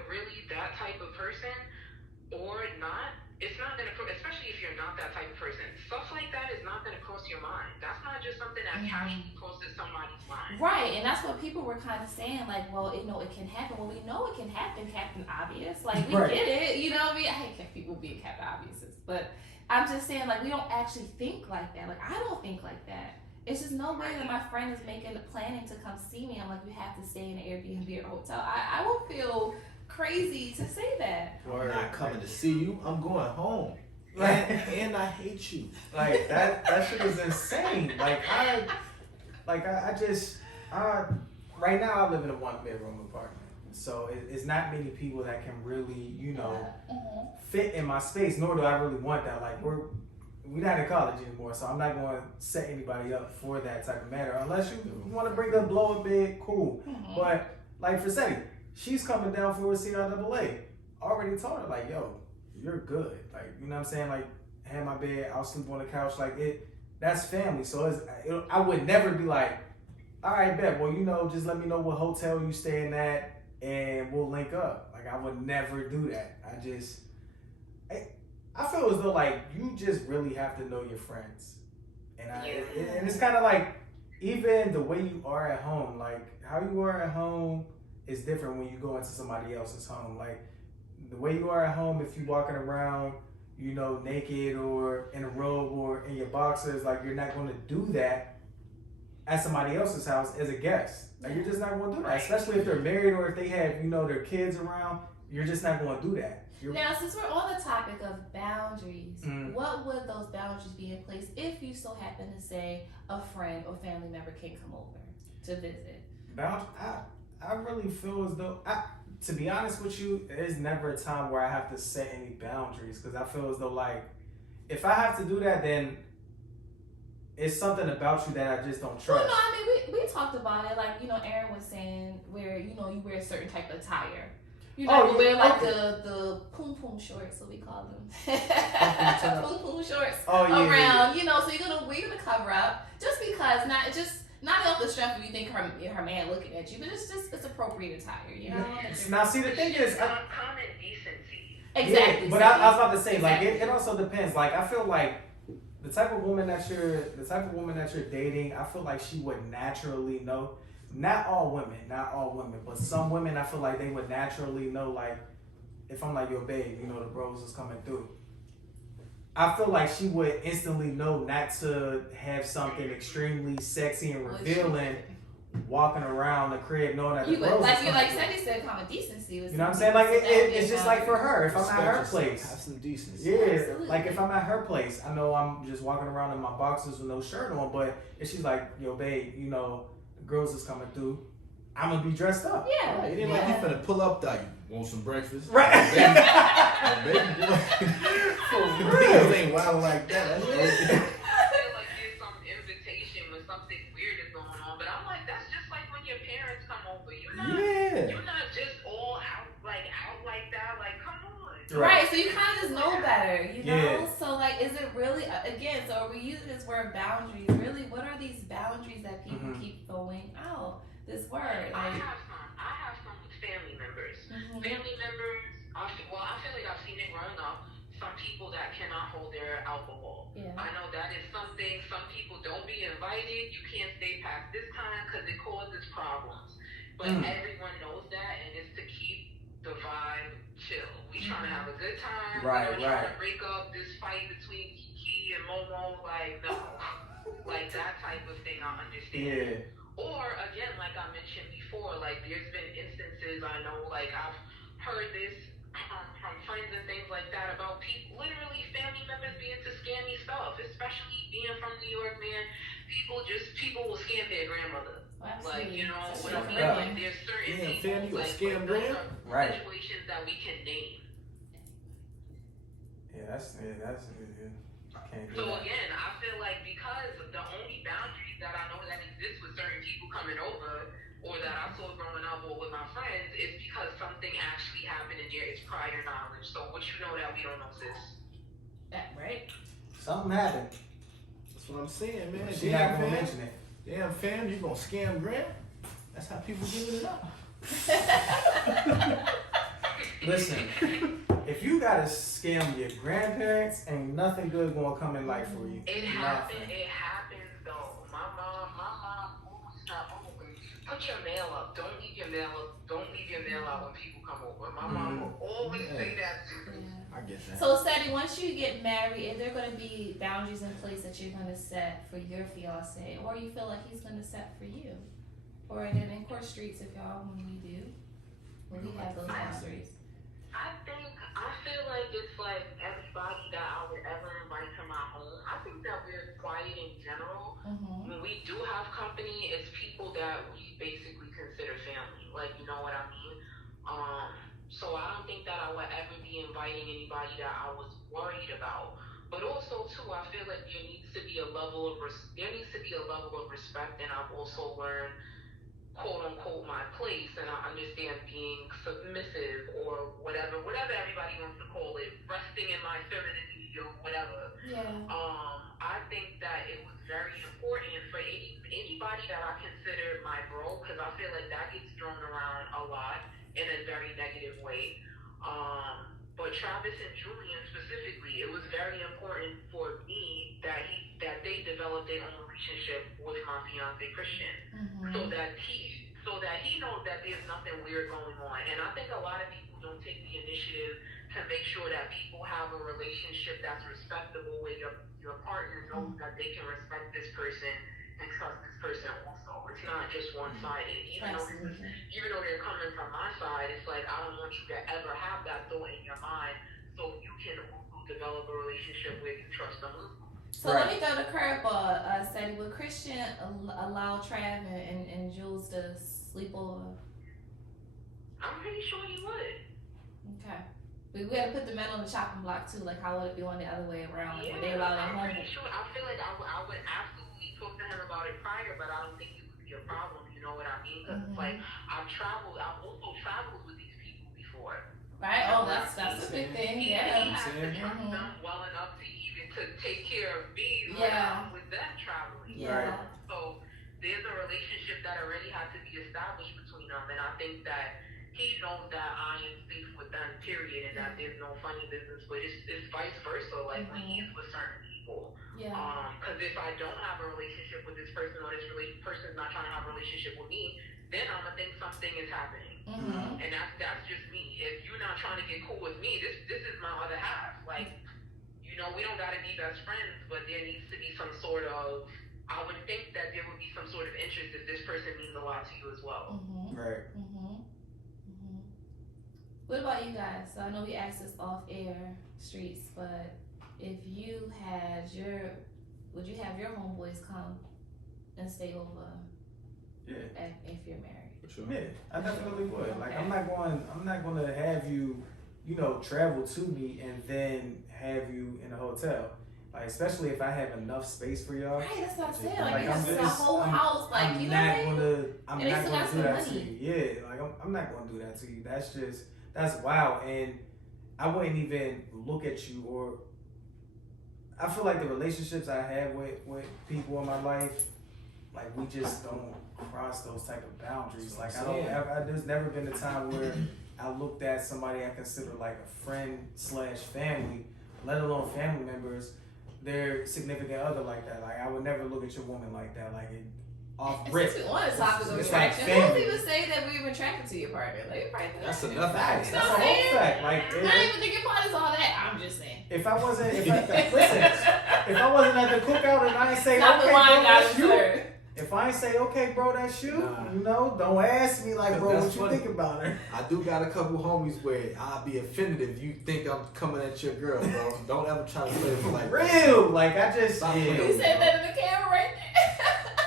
really that type of person or not, it's not gonna, especially if you're not that type of person, stuff like that is not gonna cross your mind. That's not just something that casually crosses somebody's mind. Right, and that's what people were kind of saying, like, well, it can happen. Well, we know it can happen, Captain Obvious. Like, we get it, I hate people being Captain Obvious, but I'm just saying, like, we don't actually think like that. Like, I don't think like that. It's just no way that my friend is planning to come see me. I'm like, you have to stay in an Airbnb or hotel. I will feel crazy to say that. I'm not coming to see you. I'm going home. And I hate you. Like that shit is insane. I right now I live in a 1-bedroom apartment. So it's not many people that can really, fit in my space, nor do I really want that. Like we're not in college anymore, so I'm not going to set anybody up for that type of matter. Unless you want to bring the blow up bed, cool. Mm-hmm. But like for Cedy, she's coming down for a CIAA. Already told her, like, yo, you're good. Like, you know what I'm saying? Like, have my bed, I'll sleep on the couch. Like, that's family. So I would never be like, all right, bet. Well, just let me know what hotel you staying at and we'll link up. Like, I would never do that. I feel as though, like, you just really have to know your friends. And it's kind of like, even the way you are at home, like, how you are at home is different when you go into somebody else's home. Like, the way you are at home, if you walking around, naked or in a robe or in your boxers, like, you're not going to do that at somebody else's house as a guest. Like, you're just not going to do that, especially if they're married or if they have, their kids around. You're just not going to do that. Now, since we're on the topic of boundaries, what would those boundaries be in place if you so happen to say a friend or family member can come over to visit? I really feel as though, to be honest with you, there's never a time where I have to set any boundaries, because I feel as though, like, if I have to do that, then it's something about you that I just don't trust. Well, no, I mean, we talked about it, like, Aaron was saying where, you wear a certain type of attire. You wear like the poom poom shorts, what we call them. Poom poom shorts around, so you're gonna cover up just because, not off the strength of you think her man looking at you, but it's appropriate attire, Now, see, the thing is, common decency. Exactly. Yeah, but I was about to say, like, it also depends. Like, I feel like the type of woman that you're dating, I feel like she would naturally know. Not all women, but some women, I feel like they would naturally know, like, if I'm like, yo, babe, the bros is coming through. I feel like she would instantly know not to have something extremely sexy and revealing walking around the crib knowing that the bros is coming like through. Cedy said, common decency. You know what I'm saying? Like, it's just like for her, if I'm at her place. Have some decency. Yeah, absolutely. like if I'm at her place, I know I'm just walking around in my boxers with no shirt on, but if she's like, yo, babe, the girls is coming through, I'm gonna be dressed up. Yeah. Right. It ain't like you finna pull up that you want some breakfast. Right. Baby boy. Niggas ain't wild like that. I feel like there's some invitation when something weird is going on, but I'm like, that's just like when your parents come over. You're not just all out like that. Like, come on. Right. So you kind of just know better, Yeah. So like, is it really again? So are we using this word boundaries? Really, what are these boundaries that people keep throwing out? This word. I have some with family members. Family members. I feel like I've seen it growing up. Some people that cannot hold their alcohol. Yeah. I know that is something. Some people don't be invited. You can't stay past this time because it causes problems. But everyone knows that, and it's to keep the vibe chill. We trying to have a good time. We're trying to break up this fight between Kiki and Momo. Like, no. Like, that type of thing, I understand. Yeah. Or, again, like I mentioned before, like, there's been instances, I know, like, I've heard this from friends and things like that about people, literally family members being into scammy stuff, especially being from New York, man. People will scam their grandmother. Absolutely. Like, what I mean? Like, there's certain people, like, situations that we can name. Yeah, that's I can't do so that. again, I feel like because the only boundaries that I know that exist with certain people coming over, or that I saw growing up or with my friends, is because something actually happened and there is prior knowledge. So what you know that we don't know, sis? That right? Something happened. That's what I'm saying, man. She not gonna mention it. Damn, fam, you gonna scam Grant? That's how people giving it up. Listen, if you gotta scam your grandparents, ain't nothing good gonna come in life for you. It happens though. My mom always put your mail up. Don't leave your mail up. Don't leave your mail out when people come over. My mom will always say that to me. I get that. So, Cedy, once you get married, are there going to be boundaries in place that you're going to set for your fiance, or you feel like he's going to set for you? Or in the court streets, if y'all, when we do, when we have those boundaries? I feel like it's like everybody that I would ever invite to my home. I think that we're quiet in general. Mm-hmm. When we do have company, it's people that we basically consider family. Like, you know what I mean? So I don't think that I would ever be inviting anybody that I was worried about. But also too, I feel like there needs to be a level of respect, and I've also learned, quote unquote, my place, and I understand being submissive or whatever everybody wants to call it, resting in my femininity or whatever. Yeah. I think that it was very important for anybody that I consider my bro, because I feel like that gets thrown around a lot in a very negative way. But Travis and Julian specifically, it was very important for me that they developed their own relationship with my fiance Christian, Mm-hmm. so that he knows that there's nothing weird going on. And I think a lot of people don't take the initiative to make sure that people have a relationship that's respectable, where your partner knows that they can respect this person and trust this person also. It's not just one-sided. Even though they're coming from my side, it's like, I don't want you to ever have that thought in your mind, so you can also develop a relationship where you trust them. So let me throw the curveball, Cedy. Would Christian allow Trav and Jules to sleep over? I'm pretty sure he would. Okay. We got to put the men on the chopping block too. Like, how would it be on the other way around? Like, Yeah, would they allow their I'm home? pretty sure. I feel like I would absolutely talk to him about it prior, but I don't think it would be a problem. You know what I mean? Because it's like, I've also traveled with these people before. Right? Oh, that's a big thing. Yeah. He has to trust them well enough to even to take care of me when I'm with them traveling. Yeah. So there's a relationship that already had to be established between them, and I think that he knows that I am safe with them, period, and that there's no funny business. But it's vice versa, like when he's with certain people. Yeah. Because if I don't have a relationship with this person, or this person's not trying to have a relationship with me, then I'm gonna think something is happening. Mm-hmm. And that's just me. If you're not trying to get cool with me, this is my other half. Like, you know, we don't gotta be best friends, but there needs to be some sort of, I would think that there would be some sort of interest if this person means a lot to you as well. Mm-hmm. Right. Mm-hmm. Mm-hmm. What about you guys? So I know we asked this off air streets, but if you had would you have your homeboys come and stay over? Yeah. If you're married. For sure. Yeah, I definitely would. Okay. Like, I'm not going to have you, travel to me and then have you in a hotel. Like, especially if I have enough space for y'all. Right, that's what I'm saying. Like, Like, this is a whole house. Like, I'm you know what I mean? I'm And they not still gonna got do some that to money. you. Yeah, like I'm not gonna do that to you. That's wild. And I wouldn't even look at you, or I feel like the relationships I have with people in my life, like, we just don't cross those type of boundaries. Like, there's never been a time where I looked at somebody I consider like a friend / family, let alone family members, their significant other like that. Like, I would never look at your woman like that. Like, it off rip. Since we on the topic of It's like attraction, family. who even say that we were attracted to your partner? Like, right there. That's enough. Facts. You know That's a what I'm whole saying? fact. Like, I don't even think your partner's all that. I'm just saying. if I wasn't at the cookout and I ain't say, Not okay, the bro, wine that's guys, you. sir. If I ain't say, okay, bro, that's you, don't ask me like, bro, That's what you funny. think about her? I do got a couple homies where I'll be offended if you think I'm coming at your girl, bro. Don't ever try to play it like that. Real, like, I just, Stop yeah. playing. You said that in the camera right there.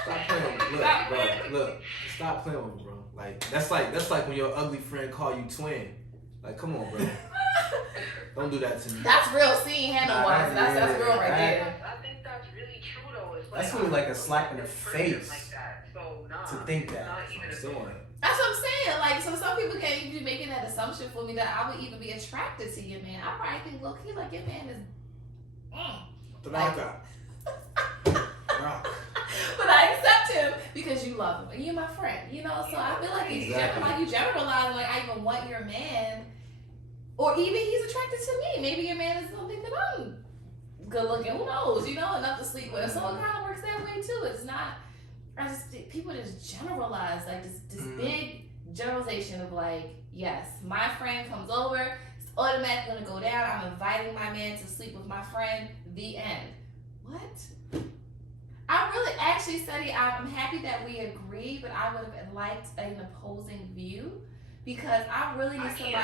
Stop playing with me. Stop Look, playing. bro, look. Stop playing with me, bro. Like, that's like when your ugly friend call you twin. Like, come on, bro. Don't do that to me. That's real scene handle wise. That's real right there. I think that's really true though. It's like, That's really like a slap in the this person face like that. So, nah, to think that. not even a thought. That's what I'm saying. Like, so some people can't even be making that assumption for me that I would even be attracted to your man. I probably think low key like your man is. Rock. But I accept him because you love him and you're my friend, you know. So I feel like he's you generalize like I even want your man, or even he's attracted to me. Maybe your man is gonna think that I'm good looking. Who knows? You know, enough to sleep with. So it kind of works that way too. It's not. People just generalize like this big generalization of like, yes, my friend comes over. automatically gonna go down. I'm inviting my man to sleep with my friend. The end. What? I really actually study. I'm happy that we agree, but I would have liked an opposing view because I really need to I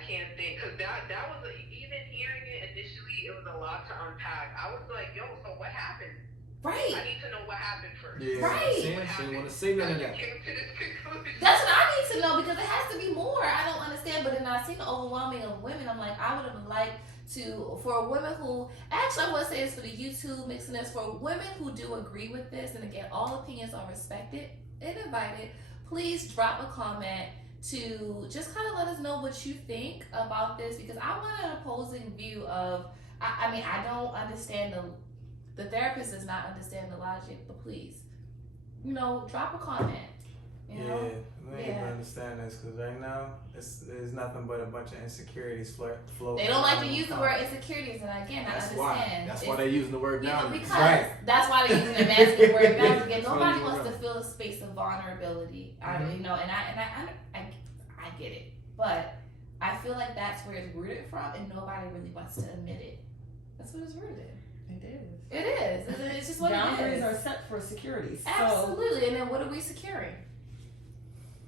can't think because that was even hearing it initially, it was a lot to unpack. I was like, yo, so what happened? Right. I need to know what happened first. Yeah, right. She didn't want to say none of that. That's what I need to know because it has to be more. I don't understand, but then I see the overwhelming of women. I'm like, I would have liked to, for women who, actually I want to say this for the YouTube Mixxeners, for women who do agree with this, and again, all opinions are respected and invited, please drop a comment to just kind of let us know what you think about this because I want an opposing view of, I mean, I don't understand the therapist does not understand the logic, but please, you know, drop a comment. You know? Yeah, we ain't gonna understand this because right now it's nothing but a bunch of insecurities floating. They don't like to use the word insecurities, and again, I understand. That's why they're using the word boundaries. Because right. That's why they're using the masculine word boundaries. Again, nobody wants to feel a space of vulnerability. You know, and I get it, but I feel like that's where it's rooted from, and nobody really wants to admit it. That's what it's rooted in. It is. It is. It's just what Boundaries it is. are set for securities. Absolutely, and then what are we securing?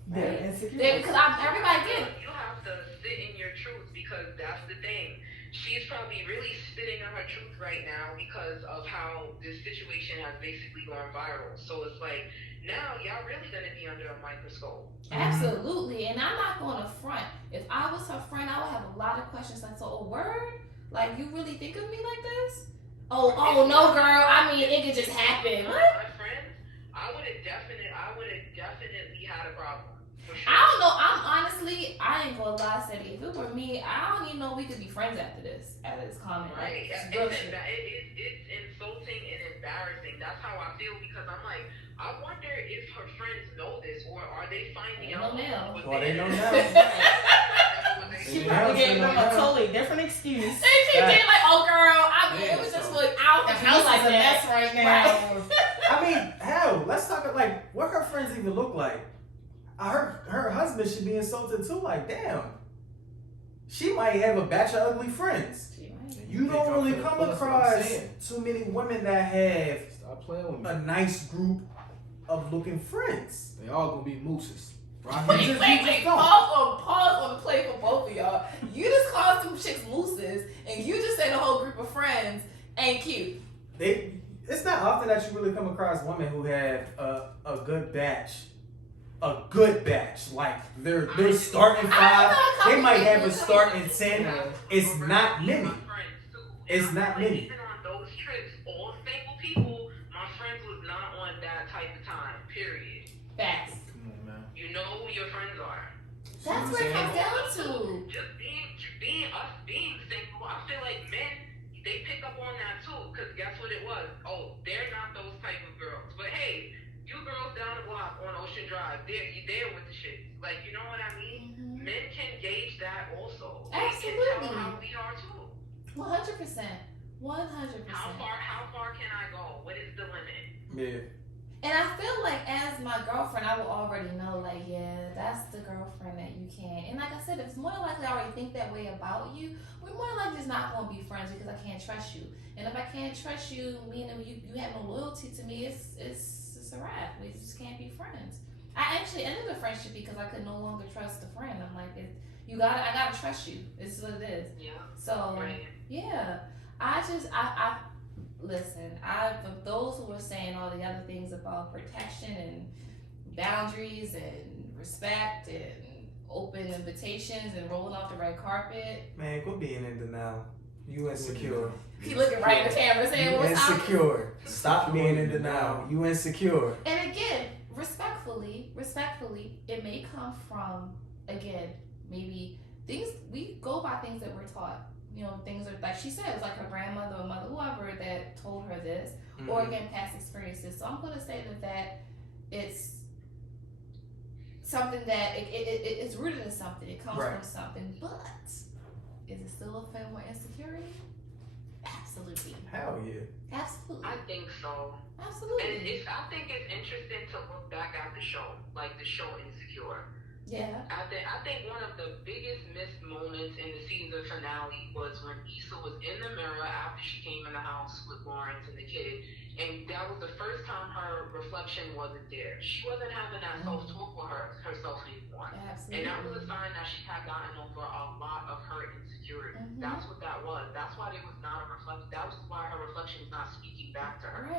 They're insecurities. Because everybody get it. You have to sit in your truth because that's the thing. She's probably really sitting in her truth right now because of how this situation has basically gone viral. So it's like, now y'all really gonna be under a microscope. Absolutely, and I'm not going to front. If I was her friend, I would have a lot of questions like, so a word? Like, you really think of me like this? Oh no, girl. I mean, it could just happen. What? My friends, I would have definitely had a problem. For sure. I don't know. I ain't gonna lie, Cedy. If it were me, I don't even know we could be friends after this comment. Right. Like, It's insulting and embarrassing. That's how I feel because I'm like, I wonder if her friends know this or are they finding out? Well, they know now. She probably gave them a totally different excuse. They like, oh girl, I mean, it was just like out The house is a mess right now. I mean, hell, let's talk about like what her friends even look like. Her husband should be insulted too. Like, damn, she might have a batch of ugly friends. You don't really come across too many women that have a nice group of looking friends. They all gonna be mooses. Wait, pause on the play for both of y'all. You just called some chicks mooses, and you just said a whole group of friends ain't cute. It's not often that you really come across women who have a good batch. A good batch. Like, they're starting 5. They might have a starting 10. It's not many. It's not many. Even on those trips, all single people, my friends was not on that type of time, period. Facts. You know who your friends are. That's what it comes down to. Just being single, I feel like men, they pick up on that too, because guess what it was? Oh, they're not those type of girls. But hey, you girls down the block on Ocean Drive, you there with the shit. Like, you know what I mean? Mm-hmm. Men can gauge that also. Absolutely. They can tell how we are too. 100%. 100%. How far can I go? What is the limit? Yeah. And I feel like as my girlfriend, I will already know, like, yeah, that's the girlfriend that you can. And like I said, if it's more than likely I already think that way about you, we're more than likely just not going to be friends because I can't trust you. And if I can't trust you, meaning you have no loyalty to me, it's a wrap. We just can't be friends. I actually ended the friendship because I could no longer trust a friend. I'm like, I gotta trust you. It's what it is. Yeah. So right. Yeah, listen, for those who are saying all the other things about protection and boundaries and respect and open invitations and rolling off the red carpet. Man, quit being in denial. You insecure. He looking right in the camera saying, you what's insecure. Stop being in denial. You insecure. And again, respectfully, it may come from, again, maybe things, we go by things that we're taught. You know, things are, like she said, it's like her grandmother or mother, whoever that told her this, or again, past experiences. So I'm going to say that it's something that it's rooted in something. It comes from something. But is it still a form of insecurity? Absolutely. Hell yeah. Absolutely. I think so. Absolutely. And I think it's interesting to look back at the show, like the show Insecure. Yeah. I think one of the biggest missed moments in the season finale was when Issa was in the mirror after she came in the house with Lawrence and the kid, and that was the first time her reflection wasn't there. She wasn't having that self-talk with herself anymore. Absolutely. And that was a sign that she had gotten over a lot of her insecurity. That's what that was. That's why there was not a reflection. That was why her reflection was not speaking back to her.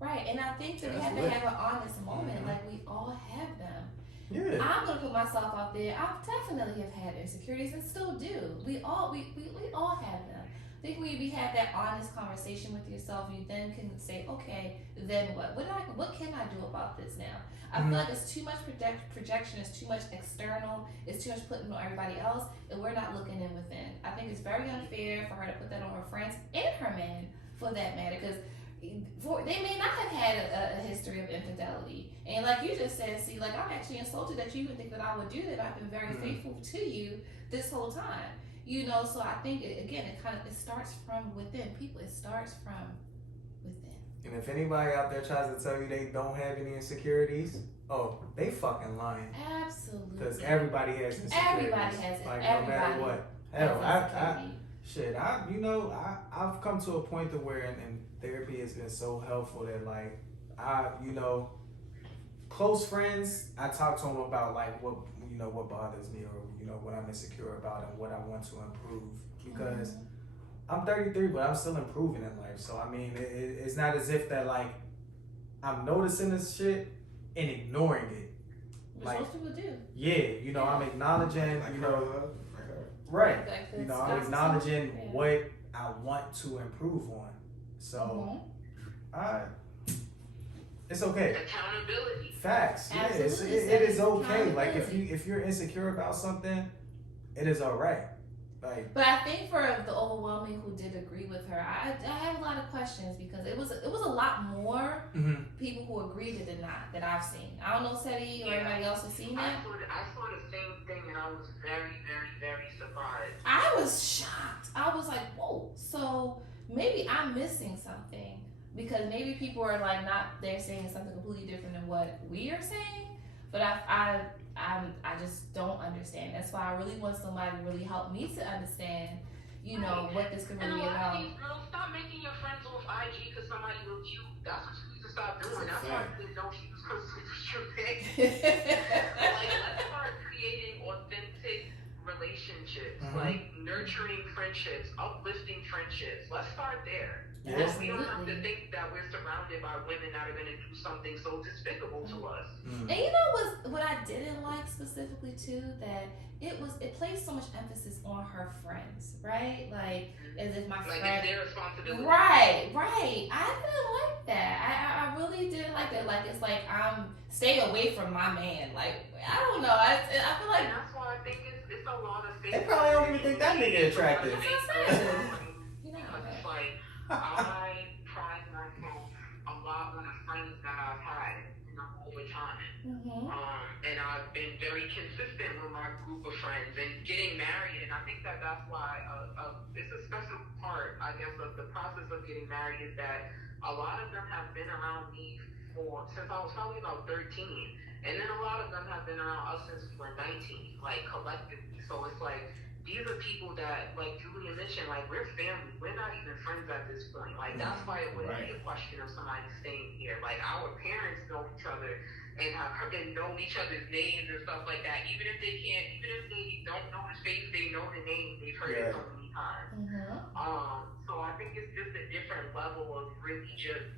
Right. And I think that we have to have an honest moment. Like, we all have them. Yeah. I'm gonna put myself out there. I definitely have had insecurities and still do. We all have them. I think when you have that honest conversation with yourself, you then can say, okay, then what? What can I do about this now? I feel like it's too much projection. It's too much external. It's too much putting on everybody else, and we're not looking in within. I think it's very unfair for her to put that on her friends and her man, for that matter, because they may not have had a history of infidelity. And like you just said, see, like, I'm actually insulted that you even think that I would do that. I've been very faithful to you this whole time. You know, so I think, it starts from within. People, it starts from within. And if anybody out there tries to tell you they don't have any insecurities, they fucking lying. Absolutely. Because everybody has insecurities. Everybody has it. Like, everybody no matter what. Hell, I've come to a point to where, and therapy has been so helpful that, like, close friends, I talk to them about, like, what bothers me, or, what I'm insecure about and what I want to improve. Because I'm 33, but I'm still improving in life. So, I mean, it's not as if that, like, I'm noticing this shit and ignoring it. Which most people do. Yeah, I'm acknowledging, right. I'm acknowledging what I want to improve on. So, it's okay. Accountability. Facts. Yeah, it is okay. Like, if you're insecure about something, it is all right. Like, but I think for the overwhelming who did agree with her, I have a lot of questions, because it was a lot more people who agreed than not that I've seen. I don't know, Cedy or anybody else has seen that. I saw the same thing, and I was very, very, very surprised. I was shocked. I was like, whoa. So maybe I'm missing something, because maybe people are like they're saying something completely different than what we are saying. But I just don't understand. That's why I really want somebody to really help me to understand, what this could really be about. And a lot of these girls, stop making your friends off IG because somebody look cute. That's what you need to stop doing. That's why I didn't know she was going to switch your pick. Like, let's start creating authentic relationships, like nurturing friendships, uplifting friendships. Let's start there. Yes, we don't have to think that we're surrounded by women that are going to do something so despicable to us. And you know what I didn't like specifically too, that it placed so much emphasis on her friends, right? Like, as if my friend, like, it's their responsibility. Right. I didn't like that. I really didn't like that. Like, it's like stay away from my man. Like, I don't know. I feel like, and that's why I think it's a lot of things. They probably don't even think that nigga attractive. It's like, I pride myself a lot on the friends that I've had over time. And I've been very consistent with my group of friends and getting married. And I think that's why it's a special part, I guess, of the process of getting married, is that a lot of them have been around me since I was probably about 13. And then a lot of them have been around us since we were 19, like, collectively. So it's like, these are people that, like Julia mentioned, like, we're family. We're not even friends at this point. Like, that's why it wouldn't be a question of somebody staying here. Like, our parents know each other and have know each other's names and stuff like that. Even if they don't know his face, they know the name. They've heard it so many times. So I think it's just a different level of really just,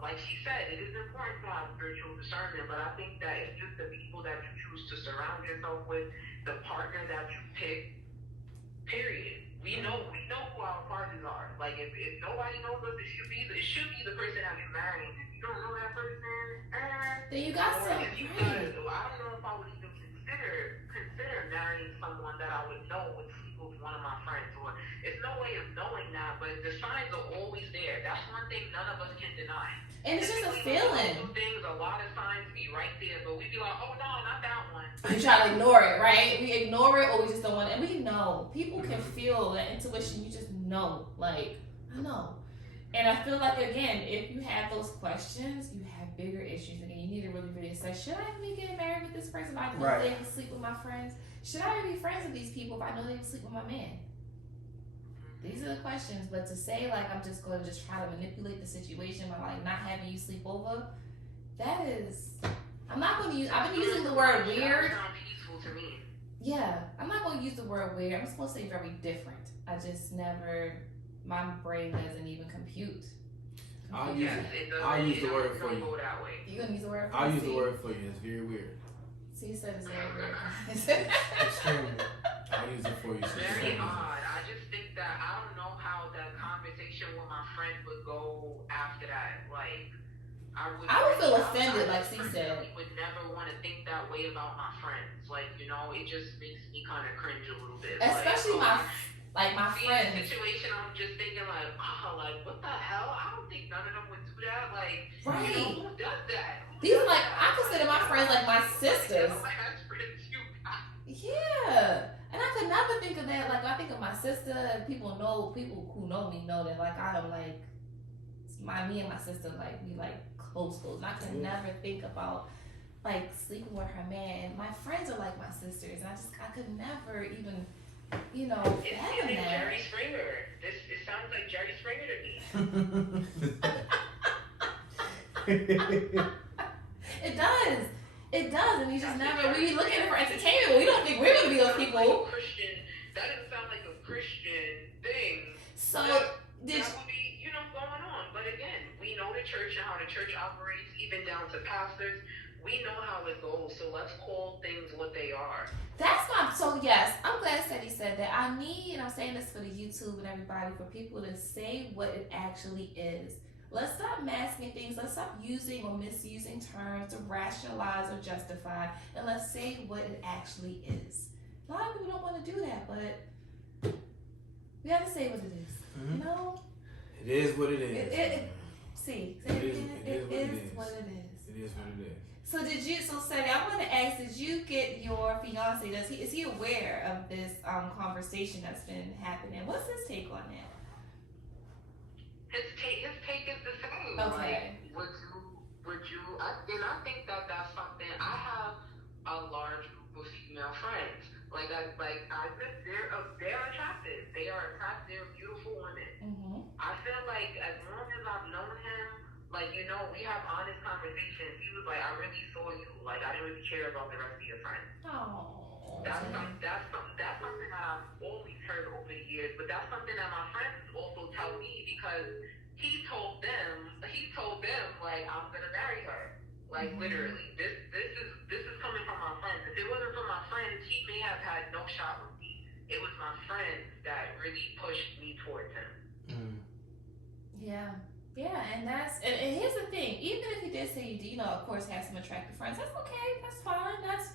like she said, it is important to have spiritual discernment, but I think that it's just the people that you choose to surround yourself with, the partner that you pick, period. We know who our partners are. Like, if nobody knows us, it should be the person that you're marrying. If you don't know that person, then you got some. I don't know if I would even consider marrying someone that I would know would sleep with one of my friends. Or it's no way of knowing that, but the signs are always there. That's one thing none of us can deny. And it's just a feeling. Things, a lot of signs be right there, but we be like, oh no, not that one. We try to ignore it, right? We ignore it, or we just don't want it. And we know. People can feel that intuition. You just know. Like, I know. And I feel like, again, if you have those questions, you have bigger issues. Again, you need to really, really assess, should I be getting married with this person if I know they would sleep with my friends? Should I be friends with these people if I know they would sleep with my man? These are the questions. But to say, like, I'm just going to just try to manipulate the situation by, like, not having you sleep over, that is... I'm not going to use... I've been using the word weird. Peaceful to me. Yeah, I'm not going to use the word weird. I'm supposed to say very different. I just never... My brain doesn't even compute. I'll use the word for you. You gonna use the word for I'll use the word for you. It's very weird. So you said it's very weird. Extremely. I'll use it for you. Very odd. I just think that I don't know how that conversation with my friend would go after that. Like, I would feel offended, like she said. I would never want to think that way about my friends. Like, you know, it just makes me kind of cringe a little bit. Especially my friends. In the situation, I'm just thinking like, oh, like, what the hell? I don't think none of them would do that. Like, right. You know, who does that? These are like, I consider my friends like my sisters. Yeah. And I could never think of that. Like, I think of my sister, and people who know me know that, like, I am like, me and my sister, like, we like close. And I could never think about, like, sleeping with her man. My friends are like my sisters, and I could never even, you know, fathom that. Jerry Springer. It sounds like Jerry Springer to me. It does, and you just never. We look at it for entertainment. We don't think we're gonna be those people. Christian. That doesn't sound like a Christian thing. So that would be, you know, going on. But again, we know the church and how the church operates, even down to pastors. We know how it goes, so let's call things what they are. That's not so. Yes, I'm glad Cedy said that. I need, and I'm saying this for the YouTube and everybody, for people to say what it actually is. Let's stop masking things. Let's stop using or misusing terms to rationalize or justify, and let's say what it actually is. A lot of people don't want to do that, but we have to say what it is. Mm-hmm. You know, it is what it is. It is what it is. It is what it is. So Cedy, I want to ask, did you get your fiance, is he aware of this conversation that's been happening? What's his take on that? His take is the same. Okay. Like, would you, and I think that that's something, I have a large group of female friends. They're attractive. They are attractive, they're beautiful women. Mm-hmm. I feel like as long as I've known him, like, you know, we have honest conversations. He was like, I really saw you. Like, I didn't really care about the rest of your friends. Oh. That's something that I've always heard over the years. But that's something that my friends also tell me, because he told them, like, I'm gonna marry her. Like, literally. This is coming from my friends. If it wasn't for my friends, he may have had no shot with me. It was my friends that really pushed me towards him. Yeah. Yeah, and here's the thing. Even if he did say you do, you know, of course, have some attractive friends, that's okay. That's fine. That's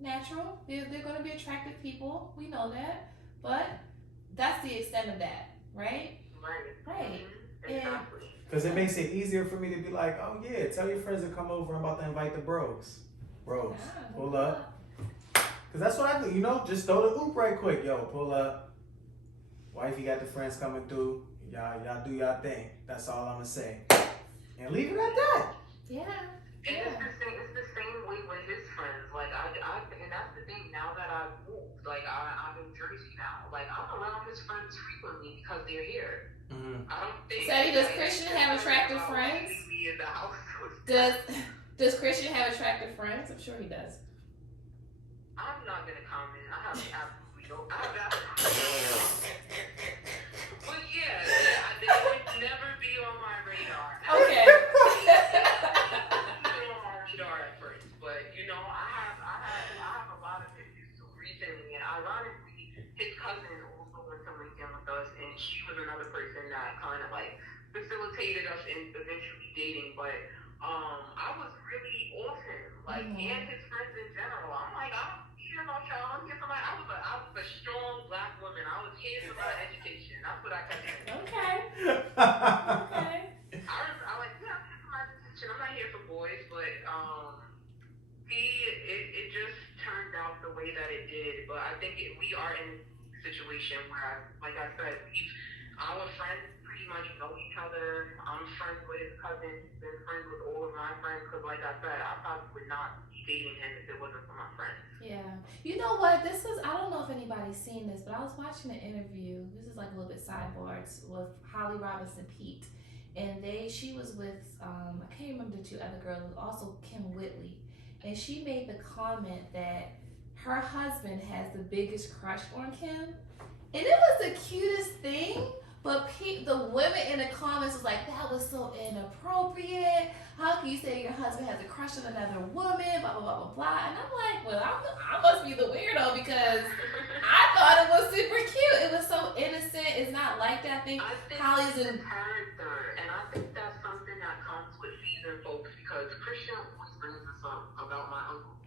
natural. They're going to be attractive people. We know that. But that's the extent of that, right? Right. Exactly. Because it makes it easier for me to be like, oh yeah, tell your friends to come over. I'm about to invite the bros. Pull up. Because that's what I do. You know, just throw the oop right quick. Yo, pull up. Wifey got the friends coming through. Y'all do y'all thing. That's all I'm gonna say. And leave it at that. Yeah. And it's the same way with his friends. Like, and that's the thing. Now that I've moved, like, I'm in Jersey now. Like, I'm around his friends frequently because they're here. Mm-hmm. I don't think. Cedy, does Christian have attractive friends? Me in the house. Does Christian have attractive friends? I'm sure he does. I'm not gonna comment. I have absolutely no. But yeah, they would never be on my radar. Okay. On my radar at first, but you know, I have a lot of issues recently, and ironically, his cousin also went to Lincoln with us, and she was another person that kind of like facilitated us in eventually dating. But I was really off him, like, and his friends in general. I'm like, I don't care about y'all. I'm here for I was a strong black woman. I was here for my education. That's what I kept saying. Okay. I like, yeah, I'm here for my education. I'm not here for boys, but it just turned out the way that it did. But I think we are in a situation where, like I said, our friends pretty much know each other. I'm friends with his cousin. He's been friends with all of my friends. Because, like I said, I probably would not be dating him if it wasn't for my friends. Yeah. You know what? I don't know if anybody's seen this, but I was watching an interview. This is like a little bit sidebards with Holly Robinson Pete. And she was with, I can't remember the two other girls, also Kim Whitley. And she made the comment that her husband has the biggest crush on Kim. And it was the cutest thing. But the women in the comments was like, that was so inappropriate. How can you say your husband has a crush on another woman? Blah, blah, blah, blah, blah. And I'm like, well, I must be the weirdo because I thought it was super cute. It was so innocent. It's not like that. I think Holly's in character. And I think that's something that comes with seasoned folks because Christian always brings this up about my uncle.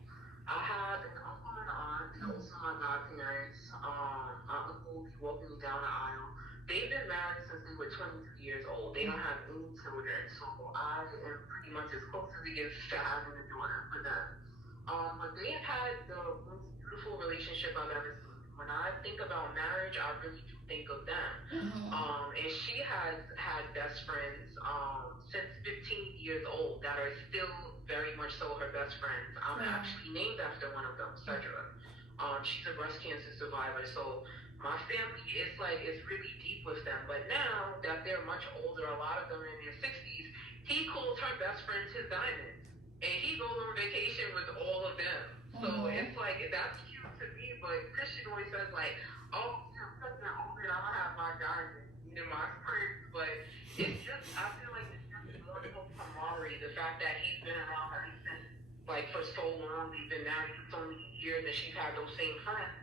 I have an uncle and aunt, and also my godparents. My uncle be walking me down the aisle. They've been married since they were 22 years old. They don't have any children, so I am pretty much as close as it gets to having a daughter for them. But they have had the most beautiful relationship I've ever seen. When I think about marriage, I really do think of them. And she has had best friends since 15 years old that are still very much so her best friends. I'm actually named after one of them, Cedra. She's a breast cancer survivor, so my family is really deep with them. But now that they're much older, a lot of them in their 60s, he calls her best friends his diamonds. And he goes on vacation with all of them. So it's like, that's cute to me, but Christian always says like, oh, because they're older, I'm going to have my diamonds, my friends. But it's just, I feel like it's just more camaraderie. The fact that he's been around her since, for so long, they've been married for so many years that she's had those same friends.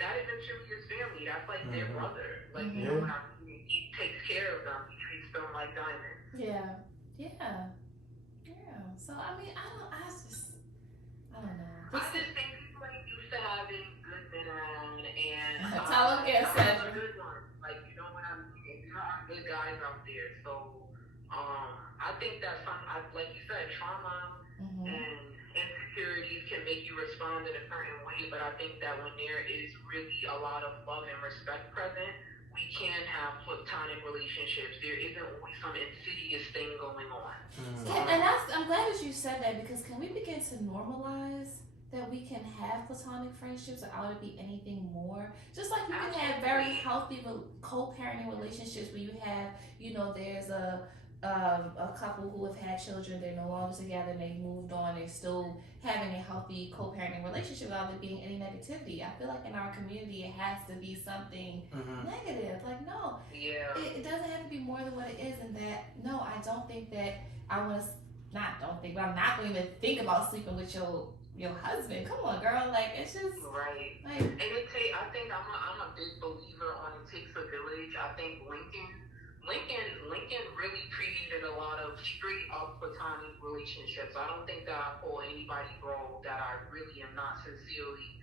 That is truly his family. That's like their brother. You know what I mean? He takes care of them. He treats them like diamonds. Yeah. So I mean, I don't know. I just think people ain't used to having good men around, and tell them get Cedra. Good ones. You know what I mean? There are good guys out there. So I think that like you said, trauma and insecurities can make you respond in a certain way, but I think that when there is really a lot of love and respect present, we can have platonic relationships. There isn't always some insidious thing going on. And I'm glad that you said that because can we begin to normalize that we can have platonic friendships without it be anything more? Just like you can have very healthy co-parenting relationships where you have, there's a couple who have had children, they're no longer together, and they moved on, they're still having a healthy co-parenting relationship without there being any negativity. I feel like in our community it has to be something negative. No, it doesn't have to be more than what it is. And that, no, I don't think that I'm not going to think about sleeping with your husband. Come on, girl. It's just right. And I think I'm a big believer on it takes a village. I think Lincoln really created a lot of straight up platonic relationships. I don't think that I pull anybody bro that I really am not sincerely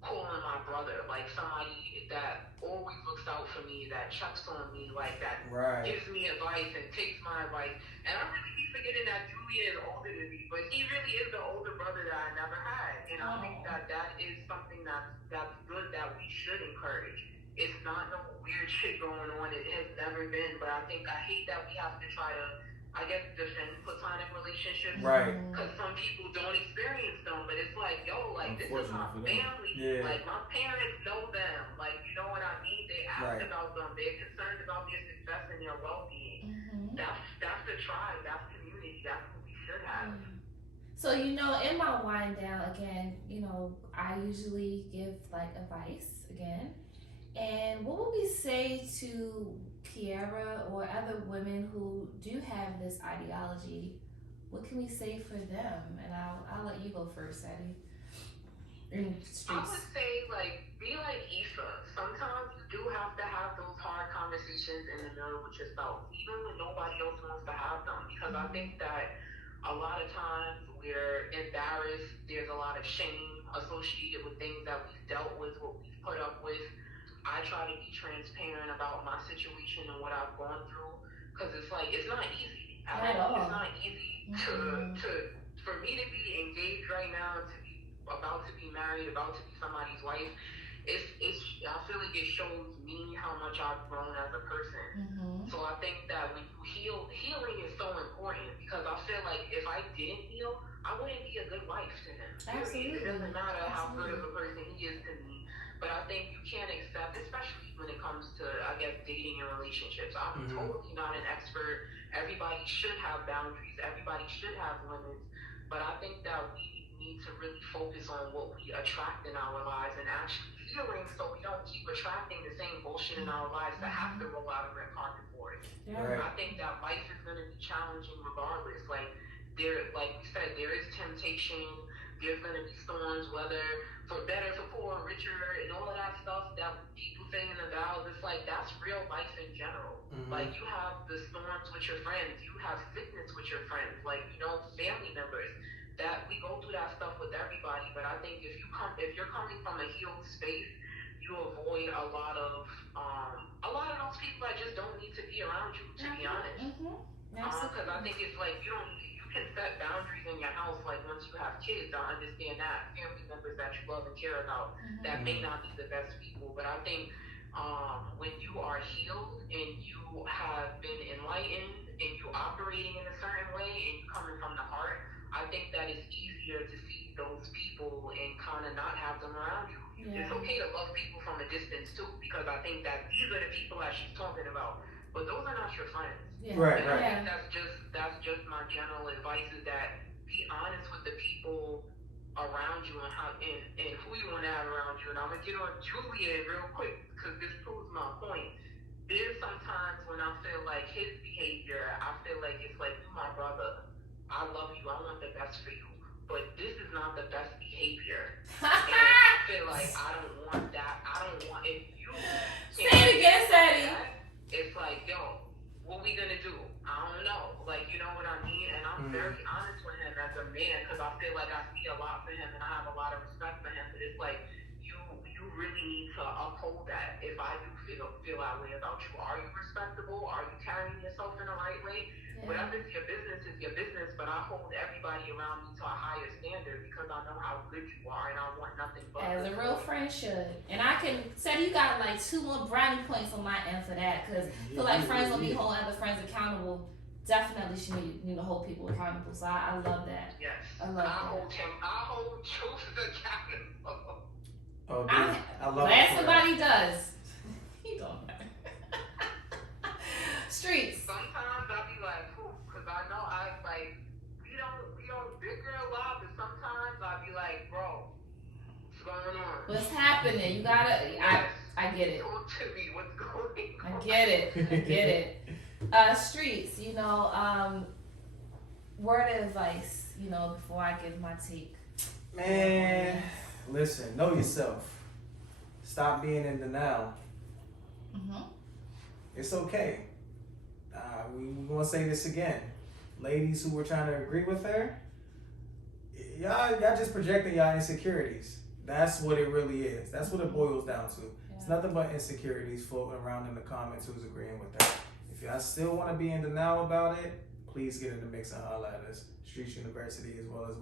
calling my brother. Somebody that always looks out for me, that checks on me, that gives me advice and takes my advice. And I really keep forgetting that Julia is older than me, but he really is the older brother that I never had. And I think that is something that's good that we should encourage. It's not no weird shit going on. It has never been. But I hate that we have to try to, defend platonic relationships. Right. Because some people don't experience them. But it's this is my family. Yeah. My parents know them. You know what I mean? They ask about them. They're concerned about their success and their well-being. That's the tribe. That's community. That's what we should have. So, in my wind down, again, I usually give advice again. And what would we say to Kierra or other women who do have this ideology? What can we say for them? And I'll let you go first, Cedy. I would say, be like Issa. Sometimes you do have to have those hard conversations in the middle with yourself, even when nobody else wants to have them. Because I think that a lot of times we're embarrassed. There's a lot of shame associated with things that we've dealt with, what we've put up with. I try to be transparent about my situation and what I've gone through, because it's not easy at all. It's not easy for me to be engaged right now, to be about to be married, about to be somebody's wife. I feel like it shows me how much I've grown as a person. So I think that that when you heal, healing is so important because I feel like if I didn't heal, I wouldn't be a good wife to him. Absolutely. It doesn't matter how good of a person he is to me, but I think you can't accept, especially when it comes to, I guess, dating and relationships. I'm totally not an expert. Everybody should have boundaries. Everybody should have limits. But I think that we need to really focus on what we attract in our lives and actually healing so we don't keep attracting the same bullshit in our lives that have to roll out of red carpet for it. Yeah. Right. I think that life is going to be challenging regardless. Like we said, there is temptation. There's going to be storms, whether for better, for poor, richer, and all of that stuff that people say in the vows. It's like that's real life in general. Like you have the storms with your friends, you have sickness with your friends, like family members. That we go through that stuff with everybody. But I think if you're coming from a healed space, you avoid a lot of those people that just don't need to be around you. To be honest, because I think it's like you can set boundaries in your house. Like once you have kids, I understand that family members that you love and care about that may not be the best people. But I think when you are healed and you have been enlightened and you're operating in a certain way and you're coming from the heart, I think that it's easier to see those people and kind of not have them around you. Yeah. It's okay to love people from a distance too, because I think that these are the people that she's talking about. But those are not your friends. Yeah. Right, and right. I think that's just my general advice is that be honest with the people around you and who you want to have around you. And I'm gonna get on Juliet real quick because this proves my point. There's sometimes when I feel like his behavior, I feel like it's like you my brother. I love you. I want the best for you. But this is not the best behavior. And I feel like I don't want that. If you say it again, Cedy. It's like, yo, what we gonna do? I don't know. Like, you know what I mean? And I'm very honest with him as a man because I feel like I see a lot for him and I have a lot of respect for him. But it's like, you really need to uphold that. If I do feel that way about you, are you respectable? Are you carrying yourself in the right way? Yeah. Whatever is your business, but I hold everybody around me to a higher standard because I know how good you are and I want nothing but as a real friend should. And I can say you got like 2 more brownie points on my end for that because I feel like friends will be holding other friends accountable. Definitely should need to hold people accountable. So I love that. Yes. I hold truth accountable. Oh, dude, I love glad somebody does. He don't. Streets. Sometimes I be like, because I know we don't bicker a lot, but sometimes I be like, bro, what's going on? What's happening? You gotta. I get it. Talk to me. What's going on? I get it. Streets. Word of advice. Before I give my take. Man, listen. Know yourself. Stop being in denial. It's okay. We're gonna say this again. Ladies who were trying to agree with her, y'all just projecting y'all insecurities. That's what it really is. That's what it boils down to. Yeah. It's nothing but insecurities floating around in the comments who's agreeing with that. If y'all still want to be in denial about it, please get in the mix and holler at us. Streets University as well as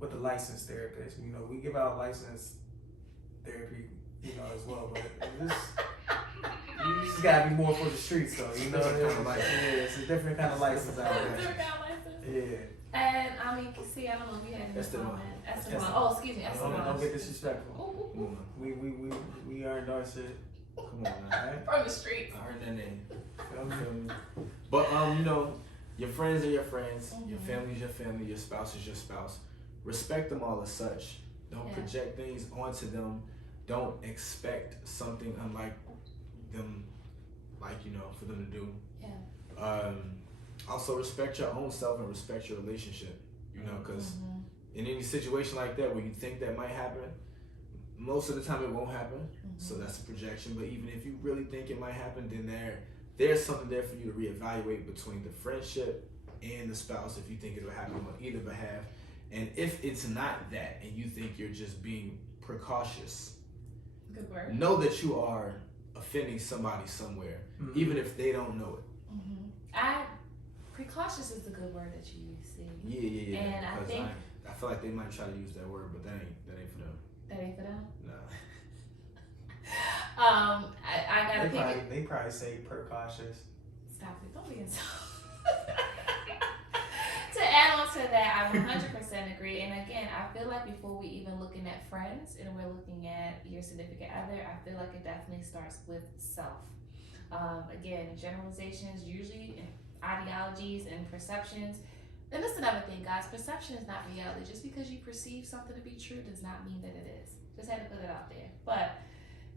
with the licensed therapist. We give out licensed therapy, as well, but you just gotta be more for the streets, though. It's a different kind of license out there. Yeah. And I don't know if you had any comment. Esteban. Oh, excuse me, Esteban. Don't get disrespectful. We earned our shit. Come on, man. Right? From the streets. I heard that name. But your friends are your friends. Your family is your family. Your spouse is your spouse. Respect them all as such. Don't project things onto them. Don't expect something unlike them, for them to do. Yeah. Also respect your own self and respect your relationship. Because in any situation like that where you think that might happen, most of the time it won't happen. So that's a projection. But even if you really think it might happen, then there's something there for you to reevaluate between the friendship and the spouse if you think it'll happen on either behalf. And if it's not that and you think you're just being precautious, good word. Know that you are offending somebody somewhere, even if they don't know it. Precautious is the good word that you use. Yeah. And I feel like they might try to use that word, but that ain't for them. That ain't for them? No. I gotta They probably say precautious. Stop it. Don't be insulted. To add on to that, I 100% agree. And again, I feel like before we even looking at friends and we're looking at your significant other, I feel like it definitely starts with self. Again, generalizations, usually ideologies and perceptions. And that's another thing, guys. Perception is not reality. Just because you perceive something to be true does not mean that it is. Just had to put it out there. But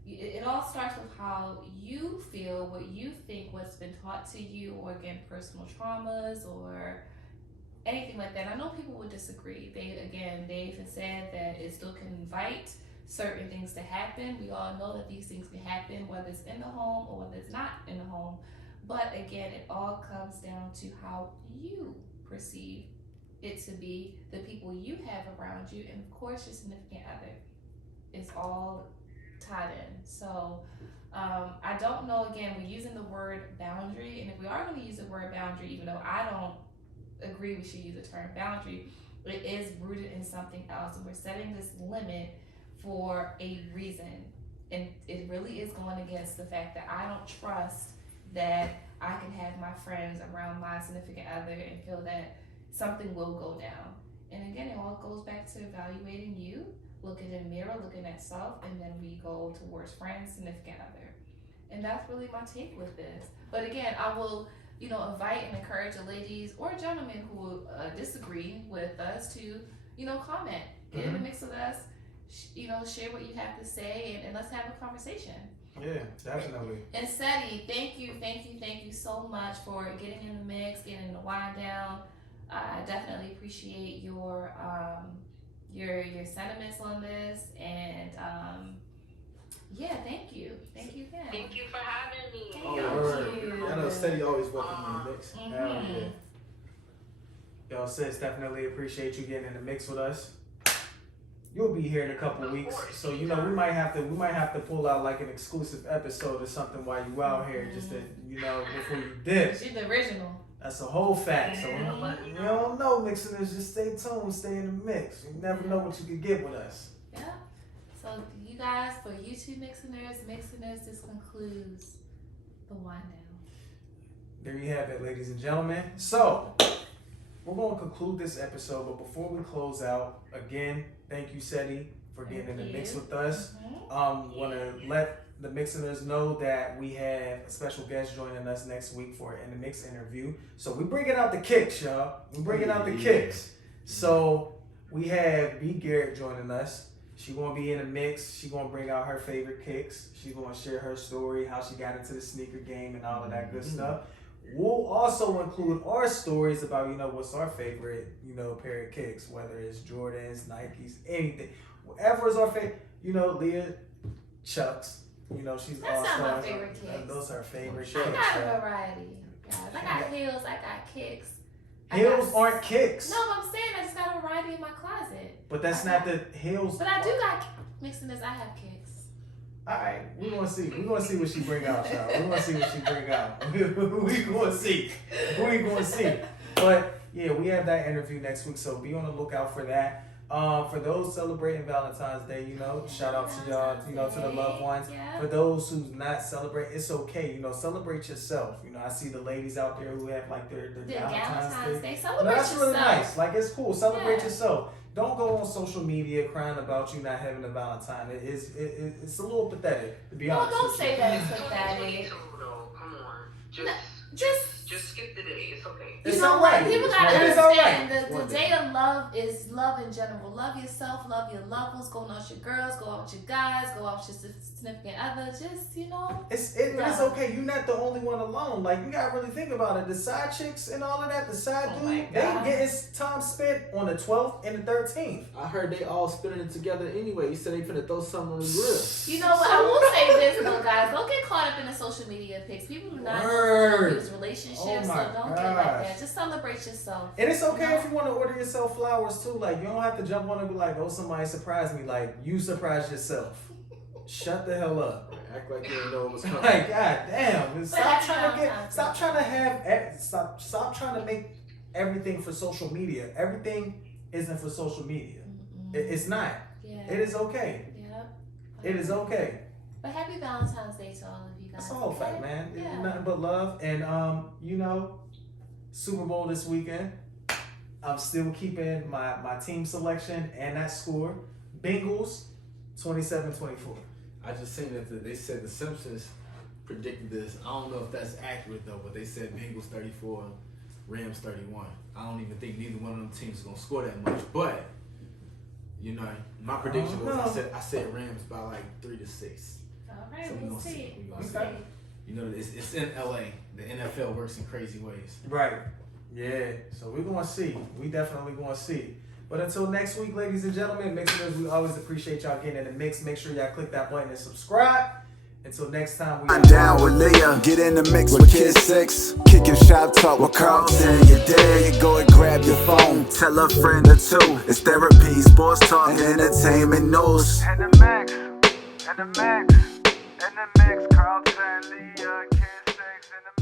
it all starts with how you feel, what you think, what's been taught to you, or again, personal traumas or anything like that. I know people would disagree. Dave has said that it still can invite certain things to happen. We all know that these things can happen, whether it's in the home or whether it's not in the home. But again, it all comes down to how you perceive it to be, the people you have around you, and of course your significant other. It's all tied in. So I don't know, again, we're using the word boundary, and if we are going to use the word boundary, even though I don't agree we should use the term boundary, it is rooted in something else, and we're setting this limit for a reason, and it really is going against the fact that I don't trust that I can have my friends around my significant other and feel that something will go down. And again, it all goes back to evaluating you, looking in the mirror, looking at self, and then we go towards friends, significant other. And that's really my take with this. But again, I will, invite and encourage the ladies or gentlemen who disagree with us to, comment, get in the mix with us, share what you have to say, and let's have a conversation. Yeah, definitely. And Cedy, thank you so much for getting in the mix, getting the wind down. I definitely appreciate your sentiments on this, and thank you again. Thank you for having me. Thank you. I know Cedy always welcome in the mix. Hell yeah. Yo, sis, definitely appreciate you getting in the mix with us. You'll be here in a couple of weeks, so we might have to pull out like an exclusive episode or something while you out here, just to before you dip. She's the original. That's a whole fact. So we don't know, Mixxeners. Just stay tuned, stay in the mix. You never know what you could get with us. Yeah. So you guys, for YouTube Mixxeners, this concludes the wind down. There you have it, ladies and gentlemen. So we're going to conclude this episode, but before we close out, again, thank you, Cedy, for getting in the mix with us. Want to let the Mixxeners know that we have a special guest joining us next week for an In the Mix interview. So we bringing out the kicks, y'all. We bringing out the kicks. So we have B. Garrett joining us. She gonna be in the mix. She gonna bring out her favorite kicks. She's gonna share her story, how she got into the sneaker game and all of that good stuff. We'll also include our stories about, what's our favorite, pair of kicks, whether it's Jordans, Nikes, anything. Whatever is our favorite, Lia, Chucks. She's That's all not my stars. favorite kicks. Those are her favorite I kicks. got a variety, guys. I got heels, I got kicks. Heels aren't kicks. No, but I'm saying I just got a variety in my closet. But that's not the heels. But I do got Mixxeners. I have kicks. All right, we gonna see. We gonna see what she bring out, y'all. We gonna see what she bring out. We gonna see. We gonna see. But yeah, we have that interview next week, so be on the lookout for that. For those celebrating Valentine's Day, shout out to y'all, to the loved ones. Yeah. For those who's not celebrating, it's okay. Celebrate yourself. I see the ladies out there who have like their Valentine's Day. Celebrate That's yourself. really nice. Like, it's cool. Celebrate Yeah. yourself. Don't go on social media crying about you not having a Valentine. It's a little pathetic, to be honest. No, don't with say you. that. It's pathetic. Come on. Just skip the day. It's okay. It's you know alright. what? People gotta It is understand alright. the day of love is love in general. Love yourself, love your loved ones, go out with your girls, go out with your guys, go out with your significant other. Just, It's okay. You're not the only one alone. Like, you gotta really think about it. The side chicks and all of that, the side dude, they getting time spent on the 12th and the 13th. I heard they all spending it together anyway. You said they finna throw something on the grill. You know what? I will say this though, guys. Don't get caught up in the social media pics. People do not use relationships, Oh my so don't get like that. Just celebrate yourself. And it's okay if you want to order yourself flowers too. Like, you don't have to jump on and be like, oh, somebody surprised me. Like, you surprised yourself. Shut the hell up. Act like you didn't know it was coming. Like, god damn. Stop trying to make everything for social media. Everything isn't for social media. It's not. Yeah. It is okay. Yep. It is okay. But happy Valentine's Day to all of you guys. That's all fact, man. Yeah. Nothing but love. And you know, Super Bowl this weekend. I'm still keeping my team selection and that score. Bengals 27-24. I just seen that they said the Simpsons predicted this. I don't know if that's accurate though, but they said Bengals 34, Rams 31. I don't even think neither one of them teams is gonna score that much. But you know, my prediction was I said Rams by like 3-6. All right, So we'll see. We gonna see. You know, it's in LA. The NFL works in crazy ways. Right. Yeah. So we're gonna see. We definitely gonna see. But until next week, ladies and gentlemen, Mixxeners, we always appreciate y'all getting in the mix. Make sure y'all click that button and subscribe. Until next time, I'm down with Lia. Get in the mix with Kid Six. Kicking shop talk with Carlton. You dig? Go and grab your phone. Tell a friend or two. It's therapy, sports talk, and entertainment news. And the Mixx, Carlton, Lia, Kid Six, and the